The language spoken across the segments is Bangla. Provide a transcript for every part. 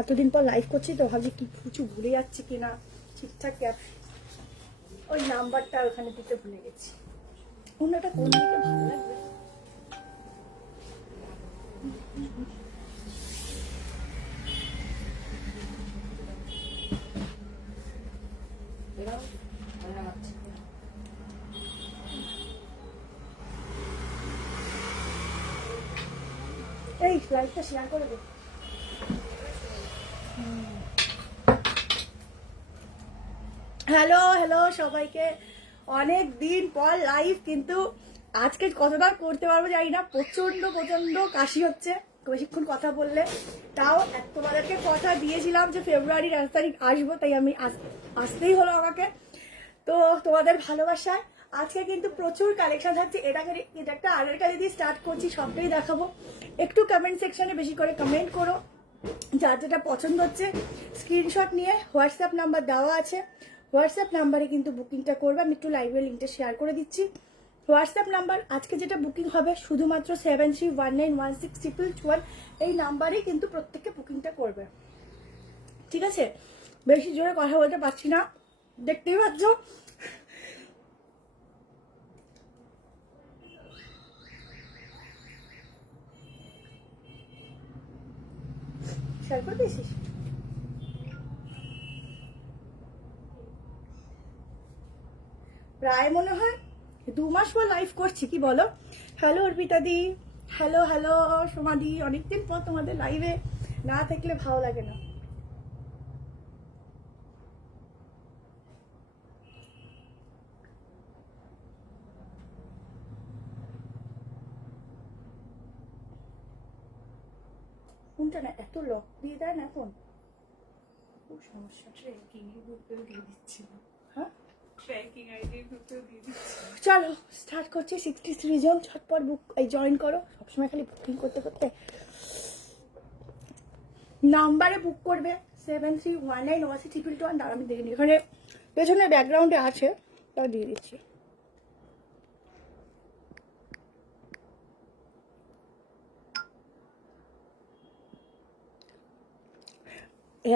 এতদিন পর লাইভ করছি তো ভাবছি কি কিছু ভুলে যাচ্ছি কিনা ঠিকঠাক ওই নাম্বারটা ওখানে দিতে ভুলে গেছি। অন্যটা কোন দিকে ভালো লাগবে? এই লাইভটা শেয়ার করে দে। হ্যালো হ্যালো সবাইকে, অনেক দিন পর লাইভ, কিন্তু আজকে কতটা করতে পারবো জানি না। প্রচন্ড কাশি হচ্ছে বেশিক্ষণ কথা বললে। তাও তোমাদেরকে কথা দিয়েছিলাম যে ফেব্রুয়ারির 1 তারিখ আসবো, তাই আমি আসতেই হলো আমাকে। তো তোমাদের ভালোবাসায় আজকে কিন্তু প্রচুর কালেকশন থাকছে। এটা একটা আরের কালি দিয়ে স্টার্ট করছি, সবটাই দেখাবো। একটু কমেন্ট সেকশনে বেশি করে কমেন্ট করো, যার যেটা পছন্দ হচ্ছে স্ক্রিনশট নিয়ে হোয়াটসঅ্যাপ নাম্বার দেওয়া আছে, হোয়াটসঅ্যাপ নাম্বারে কিন্তু বুকিংটা করবে। আমি একটু লাইভের লিঙ্কটা শেয়ার করে দিচ্ছি। হোয়াটসঅ্যাপ নাম্বার আজকে যেটা বুকিং হবে শুধুমাত্র 73191621 এই নাম্বারেই কিন্তু প্রত্যেককে বুকিংটা করবে, ঠিক আছে? বেশি জোরে কথা বলতে পারছি না, দেখতেই পাচ্ছ। শেয়ার করে দিয়েছিস? প্রায় মনে হয় 2 মাস পর লাইভ করছি, কি বলো? হ্যালো অর্পিতা দি, হ্যালো হ্যালো সোমাদি, অনেকদিন পর তোমাদের লাইভে না থাকলে ভালো লাগে না। কোনটা না এত লক দিয়ে দেয় না এখন, খুব সমস্যা। হ্যাঁ চলো স্টার্ট করছি। 63 জন ঝটপট বুক জয়েন করো। সবসময় খালি বুকিং করতে করতে নাম্বারে বুক করবে 73191622। দাঁড়া আমি দেখে নিই, এখানে পেছনে ব্যাকগ্রাউন্ডে আছে, তাও দিয়ে দিচ্ছি।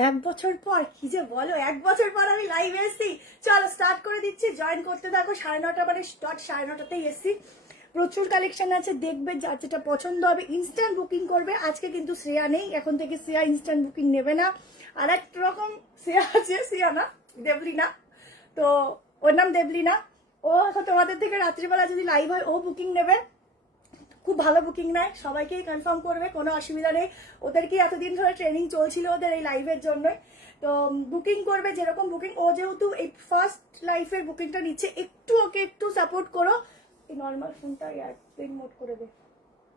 এক বছর পর, কি যে বলো, 1 বছর পর আমি লাইভে এসেছি। চলো স্টার্ট করে দিচ্ছি, জয়েন করতে থাকো। 9:30 মানে স্টার্ট, 9:30তেই এসেছি। প্রচুর কালেকশন আছে, দেখবে যার যেটা পছন্দ হবে ইনস্ট্যান্ট বুকিং করবে। আজকে কিন্তু শ্রেয়া নেই, এখন থেকে শ্রেয়া ইনস্ট্যান্ট বুকিং নেবে না। আর এক রকম শ্রেয়া আছে, শ্রেয়া না, দেবলিনা। তো ওর নাম দেবলিনা। ও এখন তোমাদের থেকে রাত্রিবেলা যদি লাইভ হয় ও বুকিং নেবে, খুব ভালো বুকিং নেয়, সবাইকেই কনফার্ম করবে, কোনো অসুবিধা নেই। ওদেরকে এতদিন ধরে ট্রেনিং চলছিল ওদের এই লাইভের জন্য। তো বুকিং করবে যেরকম বুকিং। ও যেহেতু এই ফার্স্ট লাইফের বুকিংটা নিচ্ছে, একটু ওকে একটু সাপোর্ট করো। এই নর্মাল ফোনটা এয়ারপ্লেন মোড করে দে,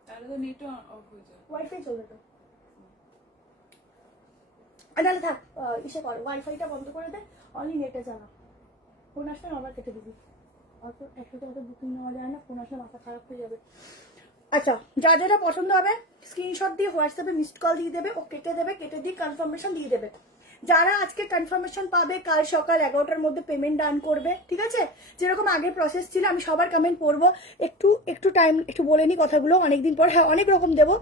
তাহলে তো নেট অফ হয়ে যায়। ওয়াইফাই চলবে তো, তাহলে থাক ইসে কর, ওয়াইফাইটা বন্ধ করে দে, অনলি নেটে চালা। ফোন আসলে নর্মাল কেটে দিবি, অত একসাথে অত বুকিং নেওয়া যায় না, ফোন আসলে মাথা খারাপ হয়ে যাবে। আচ্ছা, যা যেটা পছন্দ হবে স্ক্রিনশট দিয়ে হোয়াটসঅ্যাপে মিসড কল দিয়ে দেবে, ও কেটে দেবে, কেটে দিয়ে কনফার্মেশন দিয়ে দেবে। যারা আজকে কনফার্মেশন পাবে কাল সকাল 11টার মধ্যে পেমেন্ট ডান করবে, ঠিক আছে? যেরকম আগের প্রসেস ছিল। আমি সবার কমেন্ট পড়বো, একটু টাইম একটু বলে নিই কথাগুলো, অনেকদিন পর। হ্যাঁ অনেক রকম দেবো,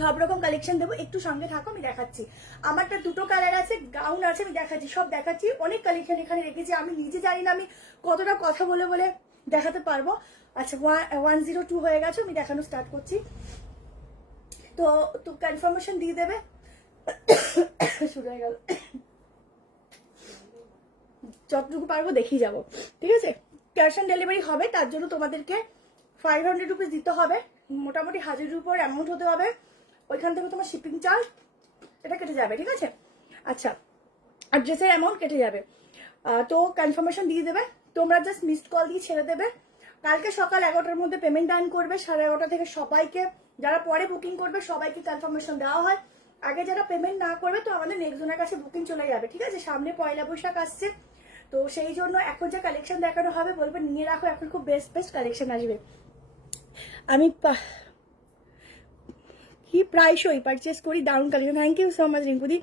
সব রকম কালেকশন দেবো, একটু সঙ্গে থাকো, আমি দেখাচ্ছি। আমারটা 2টো কালার আছে, গাউন আছে, আমি দেখাচ্ছি, সব দেখাচ্ছি। অনেক কালেকশন এখানে রেখেছি, আমি নিজে জানি না আমি কতটা কথা বলে বলে দেখাতে পারবো। আচ্ছা 102 হয়ে গেছে, আমি দেখানো স্টার্ট করছি। তো কনফার্মেশন দিয়ে দেবে, শুরু হয়ে গেল, যতটুকু পারবো দেখিয়ে যাবো, ঠিক আছে? ক্যাশ অন ডেলিভারি হবে, তার জন্য তোমাদেরকে 500 রুপিস দিতে হবে, মোটামুটি 1000-এর উপর অ্যামাউন্ট হতে হবে। ওইখান থেকে তোমার শিপিং চার্জ এটা কেটে যাবে, ঠিক আছে? আচ্ছা, অ্যাড্রেসের অ্যামাউন্ট কেটে যাবে। তো কনফার্মেশন দিয়ে দেবে, তোমরা জাস্ট মিসড কল দিয়ে ছেড়ে দেবে। কালকে সকাল 11টার মধ্যে পেমেন্ট ডান করবে। 11:30 থেকে সবাইকে, যারা পরে বুকিং করবে সবাইকে কনফার্মেশন দেওয়া হয়। আগে যারা পেমেন্ট না করবে তো আমাদের নেক্সট জনের কাছে বুকিং চলে যাবে, ঠিক আছে? সামনে পয়লা বৈশাখ আসছে, তো সেই জন্য এখন যে কালেকশন দেখানো হবে বলবে নিয়ে রাখো, এখন খুব বেস্ট কালেকশন আসবে। আমি কি প্রায়শই পারচেস করি, দারুণ collection. Thank you so much রিঙ্কুদি।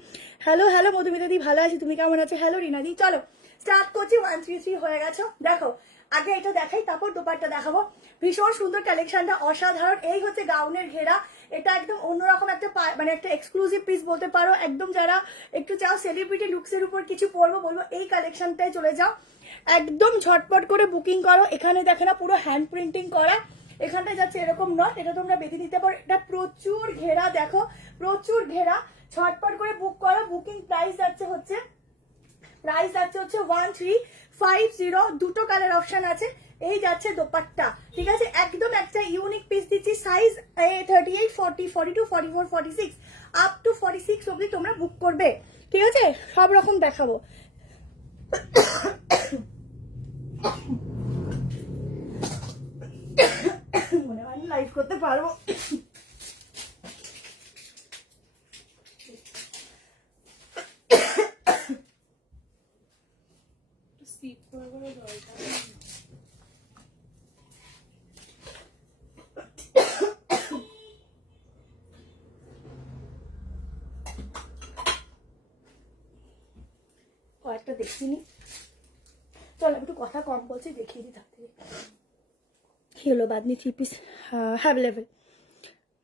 হ্যালো হ্যালো মধুমিতা দি, ভালো আছি, তুমি কেমন আছো? হ্যালো রিনা দি। চলো স্টার্ট করছি। 133 হয়ে গেছো, দেখো আগে এটা দেখাই, তারপর দোপাট্টা দেখাবো। ভীষণ সুন্দর কালেকশনটা, অসাধারণ। এই হচ্ছে গাউনের ঘেরা, এটা একদম অন্যরকম একটা মানে একটা এক্সক্লুসিভ পিস বলতে পারো। একদম যারা একটু চাও সেলিব্রিটি লুকসের উপর কিছু পরবো, বলবো এই কালেকশনটাই চলে যাও। একদম ঝটপট করে বুকিং করো। এখানে দেখে না পুরো হ্যান্ড প্রিন্টিং করা, এখানটায় যাচ্ছে এরকম নট, এটা তোমরা বেঁধে নিতে পারো। এটা প্রচুর ঘেরা, দেখো প্রচুর ঘেরা, ঝটপট করে বুক করো। বুকিং প্রাইস যাচ্ছে হচ্ছে 1350। দুটো কালার অপশন আছে। এই যাচ্ছে দোপাট্টা, ঠিক আছে। একদম একটা ইউনিক পিস দিচ্ছি। সাইজ 38, 40, 42, 44, 46 আপ টু 46 অবধি তোমরা বুক করবে, ঠিক আছে। সব রকম দেখাবো। মনে হয় লাইভ করতে পারবো। কয়েকটা দেখিনি, চল একটু কথা কম বলছি, দেখিয়ে দিই তাড়াতাড়ি। কি হলো, বাদনি 3 পিস অ্যাভেলেবেল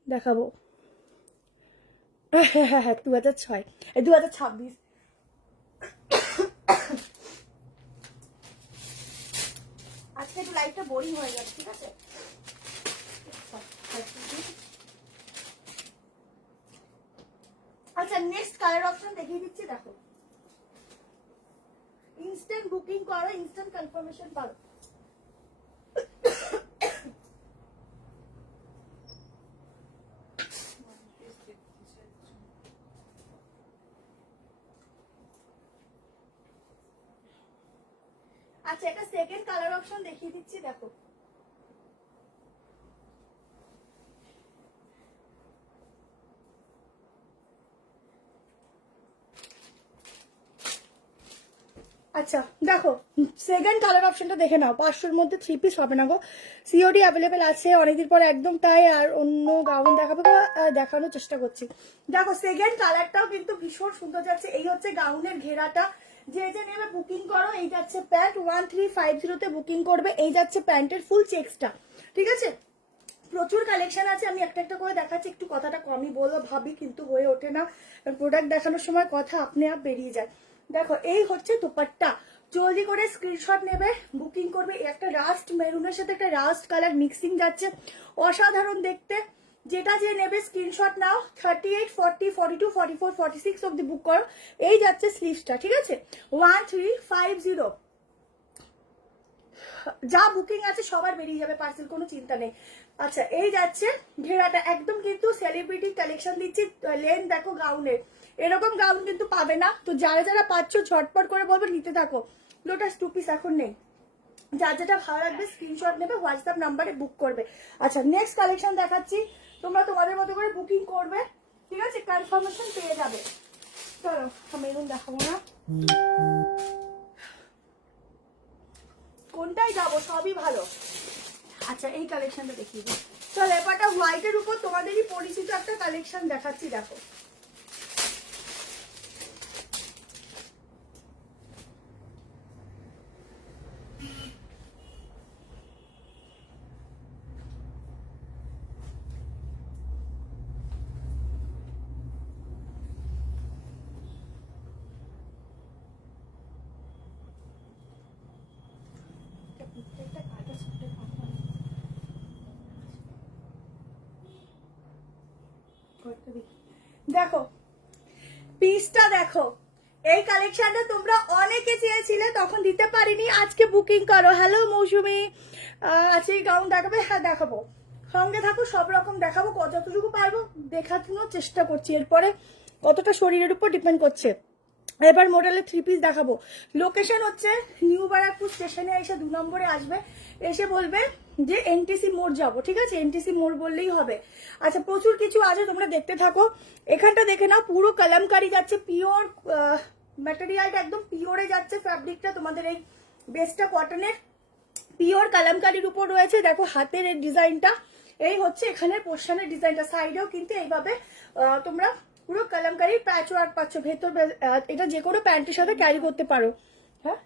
দেখাবো। হ্যাঁ হ্যাঁ হ্যাঁ 2006, 2026। আজকে একটু লাইটটা বোরিং হয়ে যাচ্ছে, ঠিক আছে। আচ্ছা নেক্সট কালার অপশন দেখিয়ে দিচ্ছি, দেখো। ইনস্ট্যান্ট বুকিং করো, ইনস্ট্যান্ট কনফার্মেশন পারো। আচ্ছা একটা সেকেন্ড কালার অপশন দেখিয়ে দিচ্ছি, দেখো। আচ্ছা দেখো সেকেন্ড কালার অপশনটা দেখে নাও। 500-র মধ্যে 3 পিস হবে না গো, সিওডি অ্যাভেলেবেল আছে অনেকদিন পর, একদম তাই। আর অন্য গাউন দেখাবো, দেখানোর চেষ্টা করছি। দেখো সেকেন্ড কালারটাও কিন্তু ভীষণ সুন্দর যাচ্ছে। এই হচ্ছে গাউনের ঘেরাটা, যে যে নেবে বুকিং করো। এই যাচ্ছে প্যান্ট, 1350-তে বুকিং করবে। এই যাচ্ছে প্যান্টের ফুল চেক্সটা, ঠিক আছে। প্রচুর কালেকশন আছে, আমি একটা একটা করে দেখাচ্ছি। একটু কথাটা কমই বলবো ভাবি, কিন্তু হয়ে ওঠে না, প্রোডাক্ট দেখানোর সময় কথা আপনি আপ বেরিয়ে যায়। দেখো এই হচ্ছে দোপাট্টা, জলদি করে স্ক্রিনশট নেবে, বুকিং করবে। একটা রাস্ট মেরুনের সাথে একটা রাস্ট কালার মিক্সিং যাচ্ছে, অসাধারণ দেখতে। যেটা যে নেবে স্ক্রিনশট নাও। 38, 40, 42, 44, 46 অব্দি বুক করো। এই যাচ্ছে স্লিভসটা, ঠিক আছে। 1350 যা বুকিং আছে সবার বেরিয়ে যাবে পার্সেল, কোনো চিন্তা নেই। আচ্ছা এই যাচ্ছে ঘেরাটা, একদম কিন্তু সেলিব্রিটি কালেকশন দিচ্ছি। লেন দেখো গাউনের, এরকম গাউন কিন্তু পাবে না। তো যারা যারা পাচ্ছ ঝটপট করে বলবো নিতে থাকো। লোটাস 2 পিস এখন নেই, যার যেটা ভালো লাগবে স্ক্রিনশট নেবে, হোয়াটসঅ্যাপ নাম্বারে বুক করবে। আচ্ছা নেক্সট কালেকশন দেখাচ্ছি, তোমরা তোমাদের মতো করে বুকিং করবে, ঠিক আছে। কনফার্মেশন পেয়ে যাবে। চলো আমি এখন দেখাবো না, কোনটাই যাবো, সবই ভালো। আচ্ছা এই কালেকশনটা দেখিয়ে দিই। চলো এবারটা হোয়াইটের উপর তোমাদেরই পরিচিত একটা কালেকশন দেখাচ্ছি, দেখো। দেখো পিসটা দেখো, এই কালেকশনটা তোমরা অনেকে চেয়েছিলে, তখন দিতে পারিনি, আজকে বুকিং করো। হ্যালো মৌসুমি, আজকে গাউন দেখাবে? হ্যাঁ দেখাবো, সঙ্গে থাকো, সব রকম দেখাবো, যতটুকু পারবো দেখানোর চেষ্টা করছি। এরপরে কতটা শরীরের উপর ডিপেন্ড করছে। এবার মডেলের 3 পিস দেখাবো। লোকেশন হচ্ছে নিউ ব্যারাকপুর স্টেশনে এসে 2 নম্বরে আসবে, এসে বলবে যে এনটিসি মোড় যাবো, ঠিক আছে। এনটিসি মোড় বললেই হবে। আচ্ছা প্রচুর কিছু আছে, তোমরা দেখতে থাকো। এখানটা দেখে নাও, পুরো কালামকারি যাচ্ছে, পিওর ম্যাটেরিয়ালটা একদম পিওরে যাচ্ছে। ফ্যাব্রিকটা তোমাদের এই বেসটা কটনের, পিওর কালামকারির উপর রয়েছে। দেখো হাতের এই ডিজাইনটা, এই হচ্ছে এখানের পোর্শনের ডিজাইনটা। সাইডেও কিন্তু এইভাবে তোমরা পুরো কালামকারি প্যাচ ওয়ার্ক পাচ্ছ ভেতর। এটা যে কোনো প্যান্টের সাথে ক্যারি করতে পারো। হ্যাঁ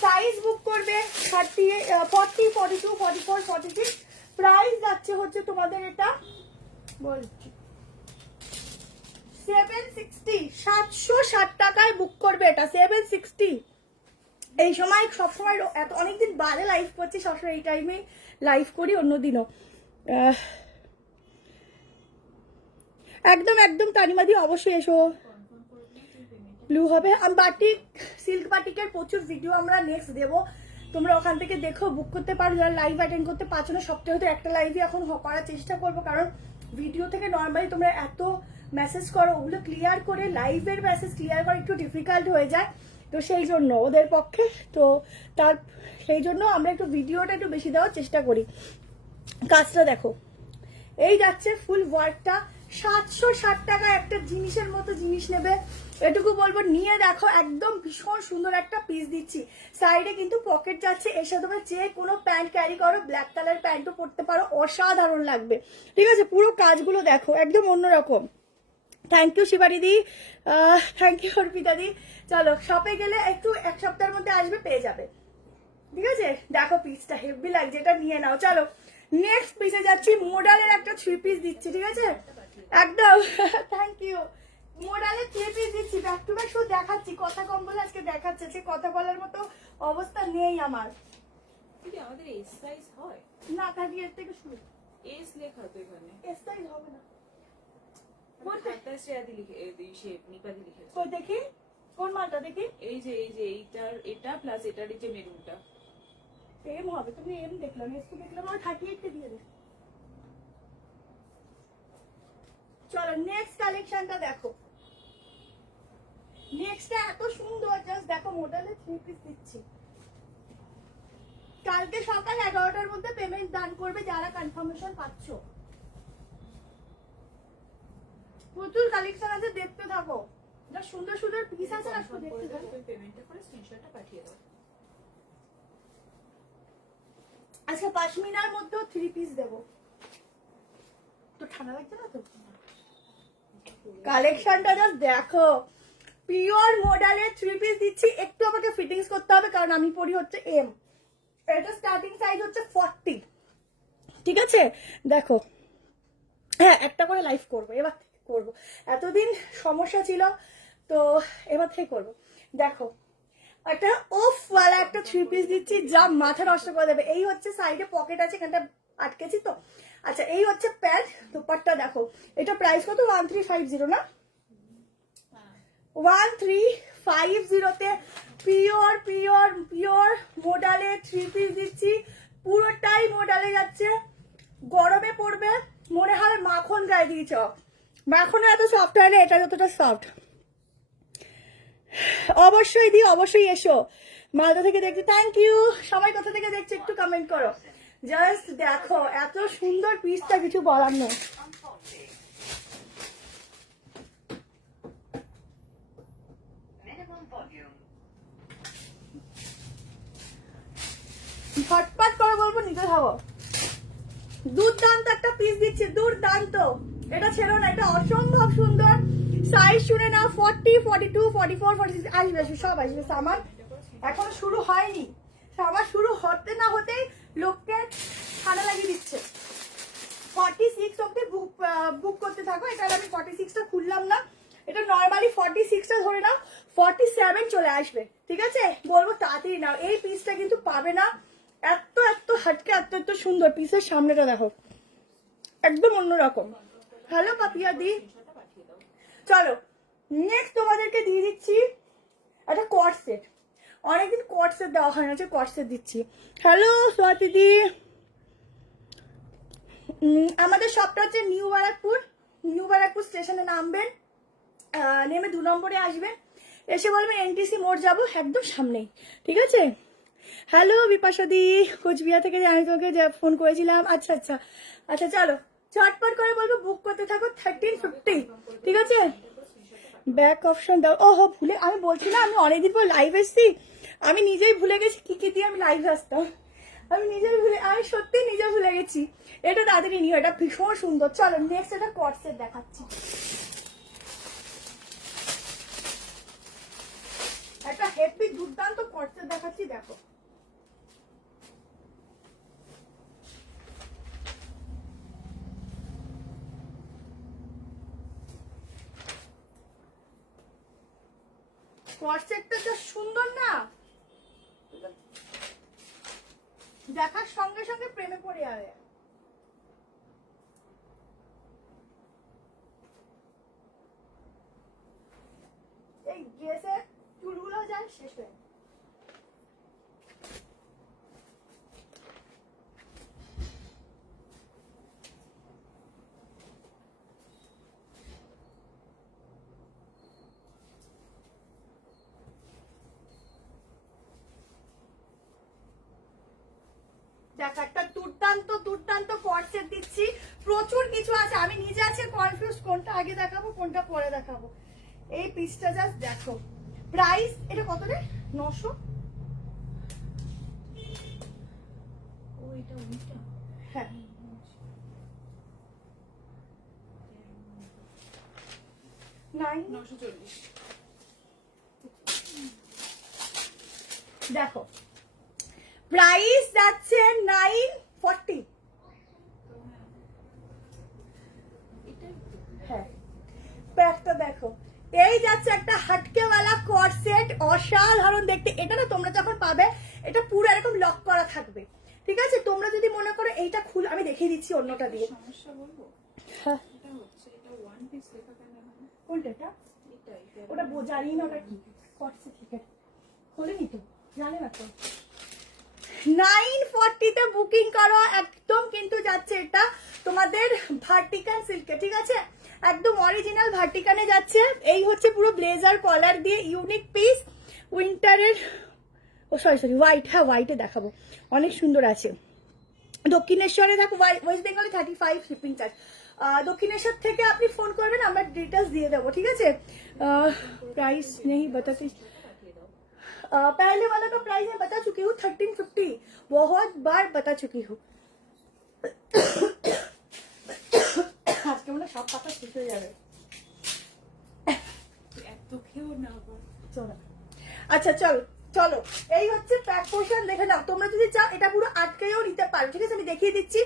সাইজ বুক করবে 30, 40, 42, 44, 46। প্রাইস যাচ্ছে হচ্ছে তোমাদের এটা বলছি 760, 760 টাকায় বুক করবে এটা 760। এই সময় সবসময় এত অনেকদিন বাদে লাইভ করছি, সবসময় এই টাইমে লাইভ করি, অন্যদিনও একদম একদম তানিমাদি অবশ্যই এসো। ব্লু হবে। বাটিক, সিল্ক বাটিকের প্রচুর ভিডিও আমরা নেক্সট দেবো, তোমরা ওখান থেকে দেখো, বুক করতে পারো। যারা লাইভ অ্যাটেন্ড করতে পারছো না, সপ্তাহে তো একটা লাইভই এখন করার চেষ্টা করবো, কারণ ভিডিও থেকে নর্মালি তোমরা এত মেসেজ করো, ওগুলো ক্লিয়ার করে লাইভের মেসেজ ক্লিয়ার করা একটু ডিফিকাল্ট হয়ে যায়, তো সেই জন্য ওদের পক্ষে তো সেই জন্য আমরা একটু ভিডিওটা একটু বেশি দেওয়ার চেষ্টা করি। কাজটা দেখো, এই যাচ্ছে ফুল ওয়ার্কটা 760 টাকা। একটা জিনিসের মতো জিনিস নেবে, এটুকু বলবো নিয়ে দেখো, একদম ভীষণ সুন্দর একটা পিস দিচ্ছি। সাইডে কিন্তু পকেট যাচ্ছে, এর সাথে তোমরা যে কোনো প্যান্ট ক্যারি করো, ব্ল্যাক কালার প্যান্টও পরতে পারো, অসাধারণ লাগবে। ঠিক আছে, পুরো কাজগুলো দেখো একদম অন্যরকম। থ্যাংক ইউ শিবারিদি, থ্যাংক ইউ অর্পিতা দি। চলো শপে গেলে একটু এক সপ্তাহের মধ্যে আসবে, পেয়ে যাবে। ঠিক আছে, দেখো পিসটা হেভি লাগছে, এটা নিয়ে নাও। চলো নেক্সট পিসে যাচ্ছি, মোডালের একটা 3 পিস দিচ্ছি। ঠিক আছে, একদম থ্যাংক ইউ। মোডালের 3 পিস দিচ্ছি, ব্যাক টু ব্যাক শুধু দেখাচ্ছি, কথা কম বলে আজকে দেখাচ্ছে, সে কথা বলার মতো অবস্থা নেই আমার। আমাদের এস সাইজ হয় না, 38 থেকে শুরু। এস লেখা তো এখানে, এস সাইজ হবে না। দেখি কোন মালটা দেখি, এই যে এটা প্লাস এটার যে মেরুনটা এম হবে। তুমি এম দেখলাম, এস তো দেখলাম, আর 38 কে দিয়ে দে। চলো নেক্সট কালেকশনটা দেখো, নেক্সটটা এত সুন্দর, জাস্ট দেখো, মোডালের 3 পিস দিচ্ছি। কালকে সকাল 11টার মধ্যে পেমেন্ট ডান করবে যারা কনফার্মেশন পাচ্ছ। প্রচুর কালেকশন আছে, দেখতে থাকো, যা সুন্দর সুন্দর পিস আছে না, শুধু দেখতে থাকো। পেমেন্টটা করে স্ক্রিনশটটা পাঠিয়ে দাও। আচ্ছা, পশমিনার মধ্যেও 3 পিস দেবো, তো ঠান্ডা লাগছে না তো? কালেকশনটা জাস্ট দেখো, পিওর মডেলের 3 পিস দিচ্ছি। একটু আমাকে ফিটিংস করতে হবে, কারণ আমি পরি হচ্ছে এম, এটা স্টার্টিং সাইজ হচ্ছে 40। ঠিক আছে, দেখো, হ্যাঁ একটা করে লাইভ করবো, এবার থেকে করবো, এতদিন সমস্যা ছিল, তো এবার থেকে করবো। দেখো একটা ওয়ালা একটা 3 পিস দিচ্ছি, যা মাথা নষ্ট করে দেবে। এই হচ্ছে সাইডে পকেট আছে, এখানটা আটকেছি তো। আচ্ছা, এই হচ্ছে প্যান্ট, দুপাট্টা দেখো। এটা প্রাইস কত? 1350 না, 1350-তে পিওর পিওর পিওর মোডালে 3 পিস দিচ্ছি। পুরোটাই মোডালে যাচ্ছে, গরমে পড়বে, মনে হয় মাখন গায়ে দিয়েছ। মাখন এত সফট হয় না, এটা যতটা সফট। অবশ্যই দি, অবশ্যই এসো। মালদা থেকে দেখছি, থ্যাংক ইউ। সবাই কোথা থেকে দেখছে একটু কমেন্ট করো। জাস্ট দেখো, এত সুন্দর পিসটা, কিছু বলার নেই। ফটফট করে বলবো, নিতে থাকো। দুর্দান্ত একটা পিস দিচ্ছি, দুর্দান্ত। এটা ছিল না, এটা অসম্ভব সুন্দর। সাইজ শুনে না, 40, 42, 44, 46 আসবে, সব আসবে। সামার এখন শুরু হয়নি, সামার শুরু হতে না হতেই লোককে ঠান্ডা লাগিয়ে দিচ্ছে। 46 অব্দি বুক করতে থাকো। এটা আমি 46টা খুললাম না, এটা নর্মালি 46টা ধরে নাও, 47 চলে আসবে। ঠিক আছে, বলবো তাড়াতাড়ি নাও, এই পিসটা কিন্তু পাবে না। এত এত হাটকে, এত এত সুন্দর। পিসের সামনেটা দেখো, একদম অন্যরকম। হ্যালো পাপিয়া দি, চলো নেক্সট তোমাদেরকে দিয়ে দিচ্ছি একটা কট সেট। অনেকদিন কট সেট দেওয়া হয় না, কট সেট দিচ্ছি। হ্যালো স্বাতি দি, আমাদের শপটা হচ্ছে নিউ বারাকপুর স্টেশনে নামবেন, নেমে 2 নম্বরে আসবেন, এসে বলবেন এনটিসি মোড় যাবো, একদম সামনেই। ঠিক আছে, হ্যালো বিপাশাদি, কোচবিহার থেকে আমি তোমাকে ফোন করেছিলাম। আচ্ছা আচ্ছা আচ্ছা, চলো ঝটপট করে বলবো, বুক করতে থাকো। 1350। ঠিক আছে, ব্যাক অপশন দাও। ওহো, ভুলে আমি বলছি না, আমি অনেকদিন পর লাইভ এসছি, আমি নিজেই ভুলে গেছি কি দিয়ে আমি লাইভ আসতাম। আমি সত্যি নিজে ভুলে গেছি। এটা তাড়াতাড়ি নিও, এটা ভীষণ সুন্দর। চলো নেক্সট একটা কট সেট দেখাচ্ছি। একটা হেভি দুর্দান্ত কর্সেট দেখাচ্ছি, দেখো। কর্সেটটা যা সুন্দর না, দেখার সঙ্গে সঙ্গে প্রেমে পড়ে যাবে। এই ড্রেসের চুলগুলো যায় শেষ হয়ে। দেখ একটা দুর্দান্ত দুর্দান্ত কর্সেট দিচ্ছি, প্রচুর কিছু আছে, আমি নিজে আছে কনফিউজ কোনটা আগে দেখাবো কোনটা পরে দেখাবো। এই পিসটা জাস্ট দেখো, প্রাইস এটা কত রে? 900। ও এটা উল্টা। হ্যাঁ, 940। দেখো প্রাইস যাচ্ছে 940। হ্যাঁ, প্যাকটা দেখো, এই যাচ্ছে একটা হাটকেওয়ালা কর্সেট, অসাধারণ দেখতে। এটা না তোমরা যখন পাবে এটা পুরো এরকম লক করা থাকবে, ঠিক আছে? তোমরা যদি মনে করো এইটা খুল, আমি দেখিয়ে দিচ্ছি অন্যটা দিয়ে। সমস্যা বলবো, হ্যাঁ, এটা হচ্ছে এটা ওয়ান পিস লেখা কেন এখানে? কোনটা এটা? এটাই ওটা জানি না ওটা কি কর্সেট, ঠিক আছে? খোলেনি তো, জানে না তো। 940 তে বুকিং করো, একদম কিন্তু যাচ্ছে এটা তোমাদের ভার্টিকান সিল্কে, ঠিক আছে? একদম অরিজিনাল ভার্টিকানে যাচ্ছে। এই হচ্ছে পুরো ব্লেজার কলার দিয়ে ইউনিক পিস, উইন্টারের, ও সরি হোয়াইট, হ্যাঁ হোয়াইটে দেখাবো, অনেক সুন্দর আছে। দক্ষিণেশ্বরে দেখো, ওয়েস্ট বেঙ্গলে 35 শিপিং চার্জ। দক্ষিণেশ্বর থেকে আপনি ফোন করবেন, আমরা ডিটেলস দিয়ে দেবো, ঠিক আছে? प्राइस नहीं बताती, पहले वाला का प्राइस मैं बता चुकी हूँ 1350, बहुत बार बता चुकी हूँ। আজকে মনে সব কথা শেষ হয়ে যাবে। এত খেও না আবার। চলো আচ্ছা চলো চলো, এই হচ্ছে প্যাক পোর্শন দেখে নাও। তোমরা যদি চাও এটা পুরো আটকেও নিতে পারো, ঠিক আছে? আমি দেখিয়ে দিচ্ছি।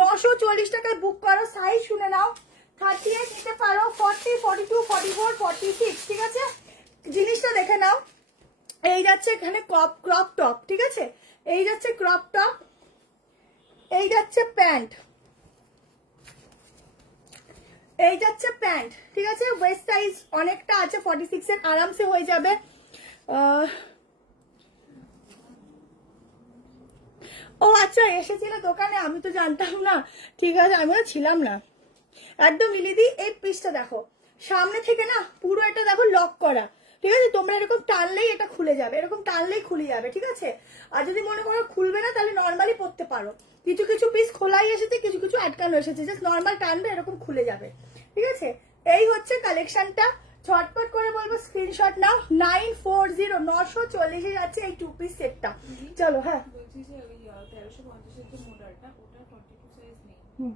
940 টাকায় বুক করো, সাইজ শুনে নাও। 38 নিতে পারো, 40, 42, 44, 46, ঠিক আছে? জিনিসটা দেখে নাও। এই যাচ্ছে এখানে ক্রপ টপ, ঠিক আছে? এই যাচ্ছে ক্রপ টপ, এই যাচ্ছে প্যান্ট, এই যাচ্ছে প্যান্ট, ঠিক আছে? ওয়েস্ট সাইজ অনেকটা আছে, 46 এর আরামসে হয়ে যাবে। ও আচ্ছা, এসেছিল দোকানে, আমি তো জানতাম না, ঠিক আছে? আমিও ছিলাম না একদম। লিলিদি এই পিসটা দেখো, সামনে থেকে না পুরো এটা দেখো লক করা, ঠিক আছে? তোমরা এরকম টানলেই এটা খুলে যাবে, এরকম টানলেই খুলে যাবে, ঠিক আছে? আর যদি মনে করো খুলবে না, তাহলে নর্মালি পরতে পারো। কিছু কিছু পিস খোলাই এসেছে, কিছু কিছু আটকানো এসেছে, জাস্ট নর্মাল টানবে এরকম খুলে যাবে, ঠিক আছে? এই হচ্ছে কালেকশনটা, ঝটপট করে বলবো স্ক্রিনশট নাও। 940, 940 যাচ্ছে এই 2 পিস সেটটা। চলো, হ্যাঁ বলছি যে ওই 1350 এর যে মডেলটা, ওটা 42 সাইজ নেই। হুম,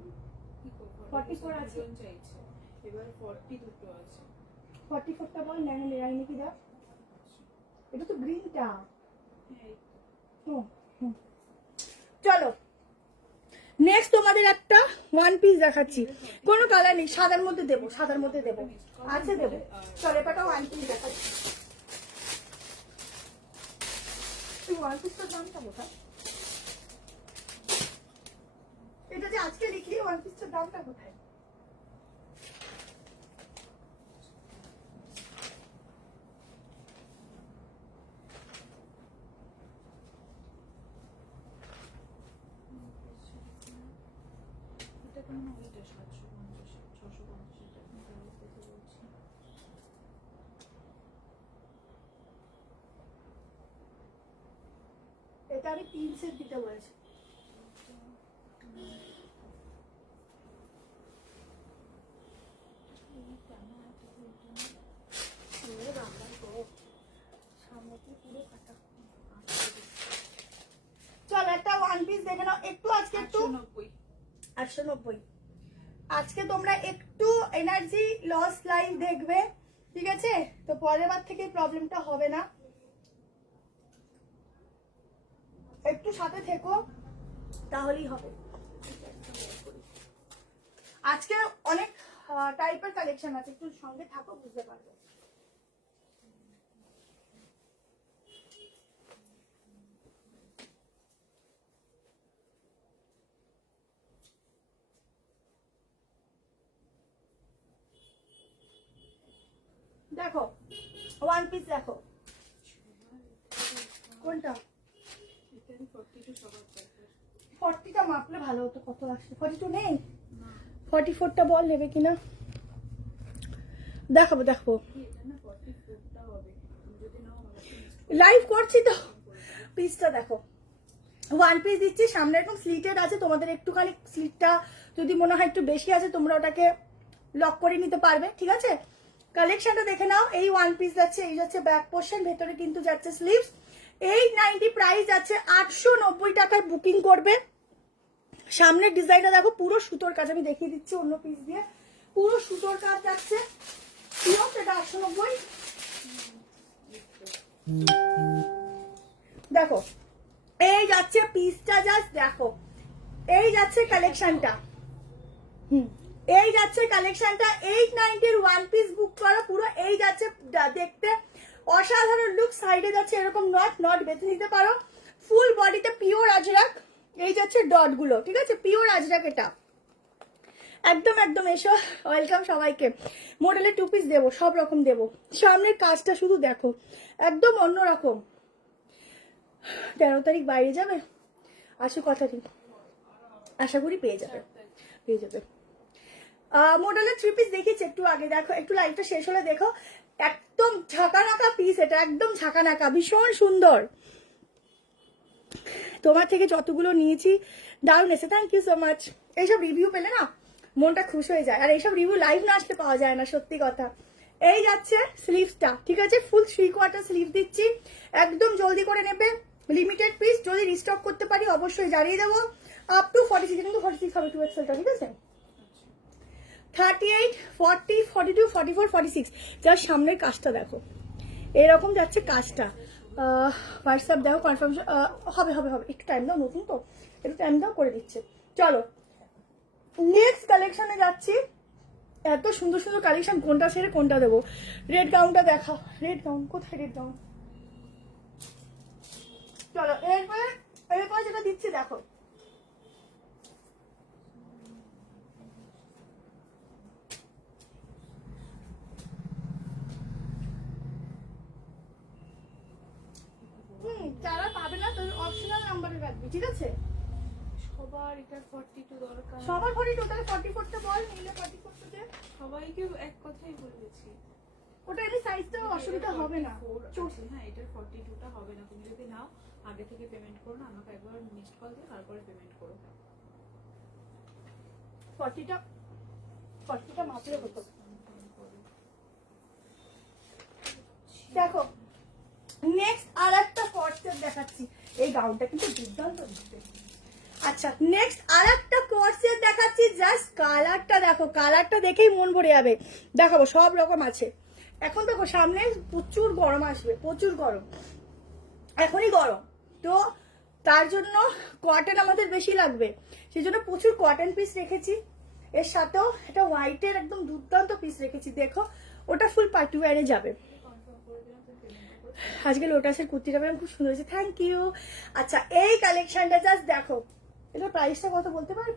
কি করব? 44 আছে। জন চাইছে, এবার 40 দুটো আছে। 44টা বল, নেয়নি কি দাও? এটা তো গ্রিনটা। হ্যাঁ, চলো নেক্সট তোমাদের একটা ওয়ান পিস দেখাচ্ছি, কোনো কালার নেই, সাদার মধ্যে দেবো, সাদার মধ্যে দেবো, আছে দেবো। চলো এবারটা ওয়ান পিস দেখাচ্ছি। এই ওয়ান পিসটার দামটা কোথায়? এটা যে আজকে লিখলি, ওয়ান পিসটার দামটা কোথায়? এটা কেমন? ওইটা 750, 650 এটা আমি তাহলে কত বলছি? এটা আমি 3 সেট দিতে বলেছি। চল একটা ওয়ান পিস দেখে নাও একটু, আজকে একটু 890। 890। আজকে তোমরা একটু এনার্জি লস লাইভ দেখবে, ঠিক আছে? তো পরের বার থেকে প্রবলেমটা হবে না। একটু সাথে থেকো, তাহলেই হবে। আজকে অনেক টাইপের কালেকশন আছে, একটু সঙ্গে থাকো, বুঝতে পারবে। দেখো ওয়ান পিস, দেখো কোনটা 40টা মাপলে ভালো হতো। কত আসছে? 42 নেই? 44টা বল নেবে কিনা, দেখাবো দেখাবো। লাইভ করছি তো। পিসটা দেখো, ওয়ান পিস দিচ্ছি, সামনে এরকম স্লিটেড আছে। তোমাদের একটুখানি স্লিটটা যদি মনে হয় একটু বেশি আছে, তোমরা ওটাকে লক করে নিতে পারবে, ঠিক আছে। কালেকশনটা দেখে নাও। এই ওয়ান পিস যাচ্ছে, এই যাচ্ছে ব্যাক পোর্শন, ভেতরে কিন্তু যাচ্ছে স্লিভস। 890 প্রাইস আছে, 890 টাকায় বুকিং করবে। সামনের ডিজাইনটা দেখো, পুরো সুতোর কাজ, আমি দেখিয়ে দিচ্ছি অন্য পিস দিয়ে। পুরো সুতোর কাজ যাচ্ছে, এটা 890। দেখো এই যাচ্ছে পিসটা, জাস্ট দেখো, এই যাচ্ছে কালেকশনটা। এই যাচ্ছে কালেকশনটা, 890 ওয়ান পিস বুক করা পুরো। এই যাচ্ছে দেখতে অসাধারণ লুক। সাইডে যাচ্ছে এরকম নট বেঁধে নিতে পারো। ফুল বডিতে পিওর আজরাক, এই যাচ্ছে ডট গুলো, ঠিক আছে, পিওর আজরাক। এটা একদম একদম এসো, ওয়েলকাম সবাইকে। মডেলে 2 পিস দেবো, সব রকম দেবো। সামনের কাজটা শুধু দেখো, একদম অন্যরকম। 13 তারিখ বাইরে যাবে, আসো কথা ঠিক, আশা করি পেয়ে যাবে, পেয়ে যাবে। মডেলের 3 পিস দেখিয়েছি একটু আগে, দেখো একটু লাইভটা শেষ হলে দেখো। একদম ঝাঁকানাকা পিস, এটা একদম ঝাঁকানাকা, ভীষণ সুন্দর। তোমার থেকে যতগুলো নিয়েছি দারুণ এসে, থ্যাংক ইউ সো মাচ। এইসব রিভিউ পেলে না মনটা খুশ হয়ে যায়, আর এইসব রিভিউ লাইভ না আসলে পাওয়া যায় না, সত্যি কথা। এই যাচ্ছে স্লিভসটা, ঠিক আছে, ফুল 3/4 স্লিভ দিচ্ছি, একদম জলদি করে নেবে, লিমিটেড পিস। যদি রিস্টক করতে পারি অবশ্যই জানিয়ে দেবো। আপ টু 46, কিন্তু 46 হবে 2XL-টা, ঠিক আছে। 38, 40, 42, 44, 46। যার সামনের কাজটা দেখো, এরকম যাচ্ছে কাজটা। হোয়াটসঅ্যাপ দেখো, কনফার্মেশন হবে হবে হবে, একটু টাইম দাও, নতুন তো একটু টাইম দাও, করে দিচ্ছে। চলো নেক্সট কালেকশনে যাচ্ছি। এত সুন্দর সুন্দর কালেকশন, কোনটা ছেড়ে কোনটা দেবো। রেড গাউনটা দেখাও, রেড গাউন কোথায়, রেড গাউন। চলো এরপরে যেটা দিচ্ছি দেখো, যারা পাবে না তাদের অপশনাল নাম্বারে রাখবি, ঠিক আছে। সবার এটা 42 দরকার, সবার 42, তাহলে 44টা বল, নিলে 44টা দে। সবাইকে এক কথাই বলেছি। ওটা এমনি সাইজটা অসুবিধা হবে না। হ্যাঁ, এটার 42টা হবে না। তুমি যদি নাও আগে থেকে পেমেন্ট করো না, আমাকে একবার মিসড কল দিয়ে তারপরে পেমেন্ট করো। 40টা মাপলে হতো। দেখো নেক্সট আর একটা কর্সেট দেখাচ্ছি, এই গাউনটা কিন্তু দুর্দান্ত দেখতে। আচ্ছা নেক্সট আর একটা কর্সেট দেখাচ্ছি, জাস্ট কালারটা দেখো, কালারটা দেখেই মন ভরে যাবে। দেখাবো, সব রকম আছে। এখন দেখো সামনে প্রচুর গরম আসবে, প্রচুর গরম, এখনই গরম, তো তার জন্য কটন আমাদের বেশি লাগবে, সেই জন্য প্রচুর কটন পিস রেখেছি। এর সাথেও একটা হোয়াইটের একদম দুর্দান্ত পিস রেখেছি, দেখো ওটা ফুল পার্টি ওয়্যারে যাবে। আজকে লোটাসের কুর্তিটা পেলাম, খুব সুন্দর হয়েছে, থ্যাংক ইউ। আচ্ছা এই কালেকশনটা জাস্ট দেখো, এটা প্রাইসটা কত বলতে পারবি?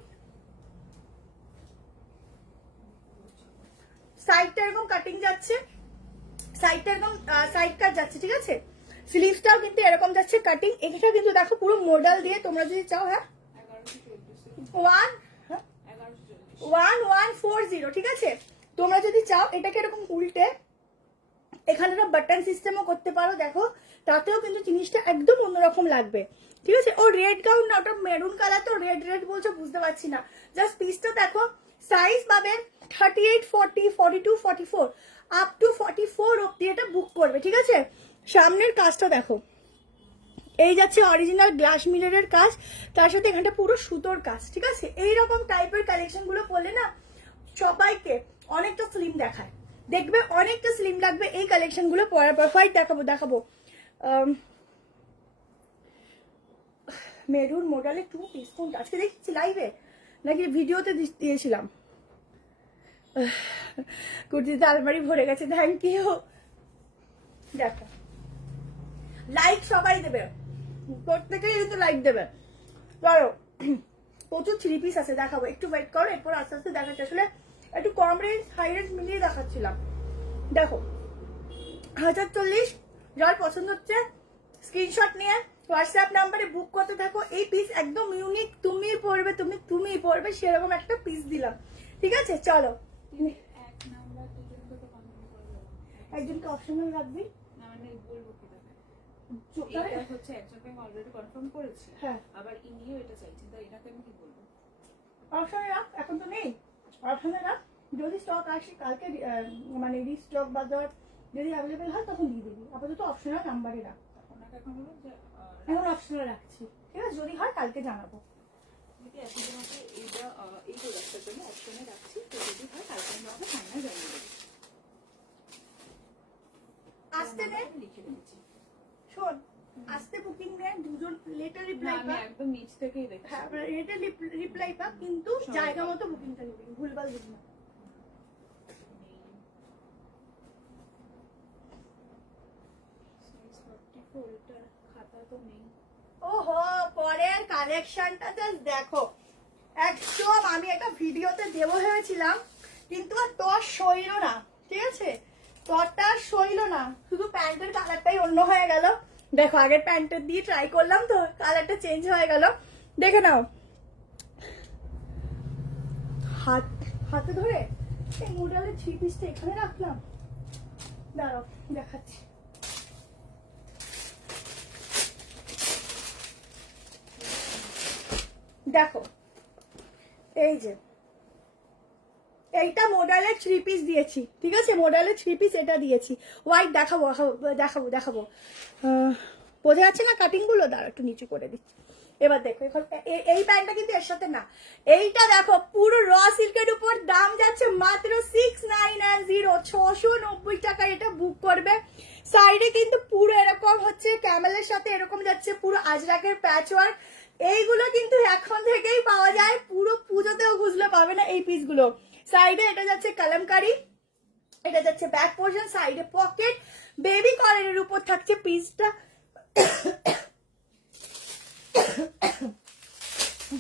সাইডটা এরকম কাটিং যাচ্ছে, সাইডটা এরকম সাইড কাট যাচ্ছে, ঠিক আছে। স্লিভসটাও কিন্তু এরকম যাচ্ছে কাটিং। এটা কিন্তু দেখো পুরো মডেল দিয়ে, তোমরা যদি চাও, হ্যাঁ 1140, ঠিক আছে। তোমরা যদি চাও এটাকে এরকম উল্টে এখানে একটা বাটন সিস্টেমও করতে পারো, দেখো তাতেও কিন্তু জিনিসটা একদম অন্যরকম লাগবে, ঠিক আছে। ও রেড গাউন না, ওটা মেরুন কালার, তো রেড রেড বলছো বুঝতে পারছি না। জাস্ট পিসটা দেখো, সাইজ পাবে 38, 40, 42, 44, আপ টু 44 অব্দি এটা বুক করবে, ঠিক আছে। সামনের কাজটা দেখো, এই যাচ্ছে অরিজিনাল গ্লাস মিররের কাজ, তার সাথে এখানটা পুরো সুতোর কাজ, ঠিক আছে। এইরকম টাইপের কালেকশন গুলো পরলে না সবাইকে অনেকটা স্লিম দেখায়, দেখবে অনেকটা স্লিম লাগবে এই কালেকশন গুলো পরার পর। হোয়াইট দেখাবো, মেরুন মোডালে 2 পিস। কোনটা আজকে দেখছি লাইভে নাকি ভিডিওতে দিয়েছিলাম? কুর্তিতে আলমারি ভরে গেছে। Thank you. দেখো লাইক সবাই দেবে, প্রত্যেকেই কিন্তু লাইক দেবে। চলো প্রচুর 3 পিস আছে, দেখাবো, একটু ওয়েট করো, এরপর আস্তে আস্তে দেখাচ্ছি। আসলে একটু কম রেঞ্জ হাই রেঞ্জ মিলিয়ে দেখাচ্ছিলাম। দেখো 1040, যার পছন্দ হচ্ছে স্ক্রিনশট নিয়ে হোয়াটসঅ্যাপ নাম্বারে বুক করতে থাকো। এই পিস একদম ইউনিক, তুমি পরবে, তুমি পরবে সেরকম একটা পিস দিলাম, ঠিক আছে? চলো এক নাম্বার দুজনকে তো কনফার্ম করে দেবো। একজনকে অপশনাল রাখবি। না মানে বলবো কি তাকে? তাহলে এটা হচ্ছে একজনকে আমি অলরেডি কনফার্ম করেছি, হ্যাঁ আবার ইনিও এটা চাইছেন, তাই এটাকে আমি কি বলবো? অপশনে রাখ, এখন তো নেই, অপশনে রাখ। যদি স্টক আসে কালকে মানে রিস্টক বা ধর যদি অ্যাভেলেবেল হয় তখন দিয়ে দিবি। আপাতত অপশনাল নাম্বারে রাখ। ওনাকে এখন বলবো যে এখন অপশনাল রাখছি, ঠিক আছে? যদি হয় কালকে জানাবো। যদি এখন তোমাকে এই প্রোডাক্টের জন্য অপশনে রাখছি, তো যদি হয় তাহলে আমি আমাকে ফাইনাল জানিয়ে দেবো। আসতে নে, লিখে রেখেছি। শোন, আসতে বুকিং নে, দুজন লেটার না রিপ্লাই আমি পাক। একদম নিচ থেকেই দেখছি। হ্যাঁ লেটার রিপ্লাই পাক, কিন্তু জায়গা মতো বুকিংটা নিবি, ভুলভাল দিবি না। খাতা তো নেই। ওহো, পরের কালেকশনটা জাস্ট দেখো। একদম আমি একটা ভিডিওতে দেবো ভেবেছিলাম, কিন্তু আর তোর সইল না, ঠিক আছে? তোরটা সইল না, শুধু প্যান্টের কালারটাই অন্য হয়ে গেল। দেখো আগের প্যান্টের দিয়ে ট্রাই করলাম তো কালারটা চেঞ্জ হয়ে গেল, দেখে নাও। হাতে ধরে এই মোডালের 3 পিসটা এখানে রাখলাম, দাঁড়াও দেখাচ্ছি। দেখো এই যে এইটা মোডালের 3 পিস দিয়েছি, ঠিক আছে? মোডালের 3 পিস এটা দিয়েছি। হোয়াইট দেখাবো দেখাবো দেখাবো, বোঝা যাচ্ছে না কাটিং গুলো? দাঁড়া একটু নিচু করে দিচ্ছি। এবার দেখো এখন এই প্যান্টটা কিন্তু এর সাথে না, এইটা দেখো পুরো র সিল্কের উপর, দাম যাচ্ছে মাত্র 6990, 690 টাকায় এটা বুক করবে। সাইডে কিন্তু পুরো এরকম হচ্ছে ক্যামেলের সাথে এরকম যাচ্ছে পুরো আজরাকের প্যাচ ওয়ার্ক। এইগুলো কিন্তু এখন থেকেই পাওয়া যায়, পুরো পুজোতেও খুঁজলে পাবে না এই পিসগুলো। সাইডে এটা যাচ্ছে কালামকারি, এটা যাচ্ছে ব্যাক পোর্শন, সাইডে পকেট, বেবি কলারের উপর থাকছে পিসটা।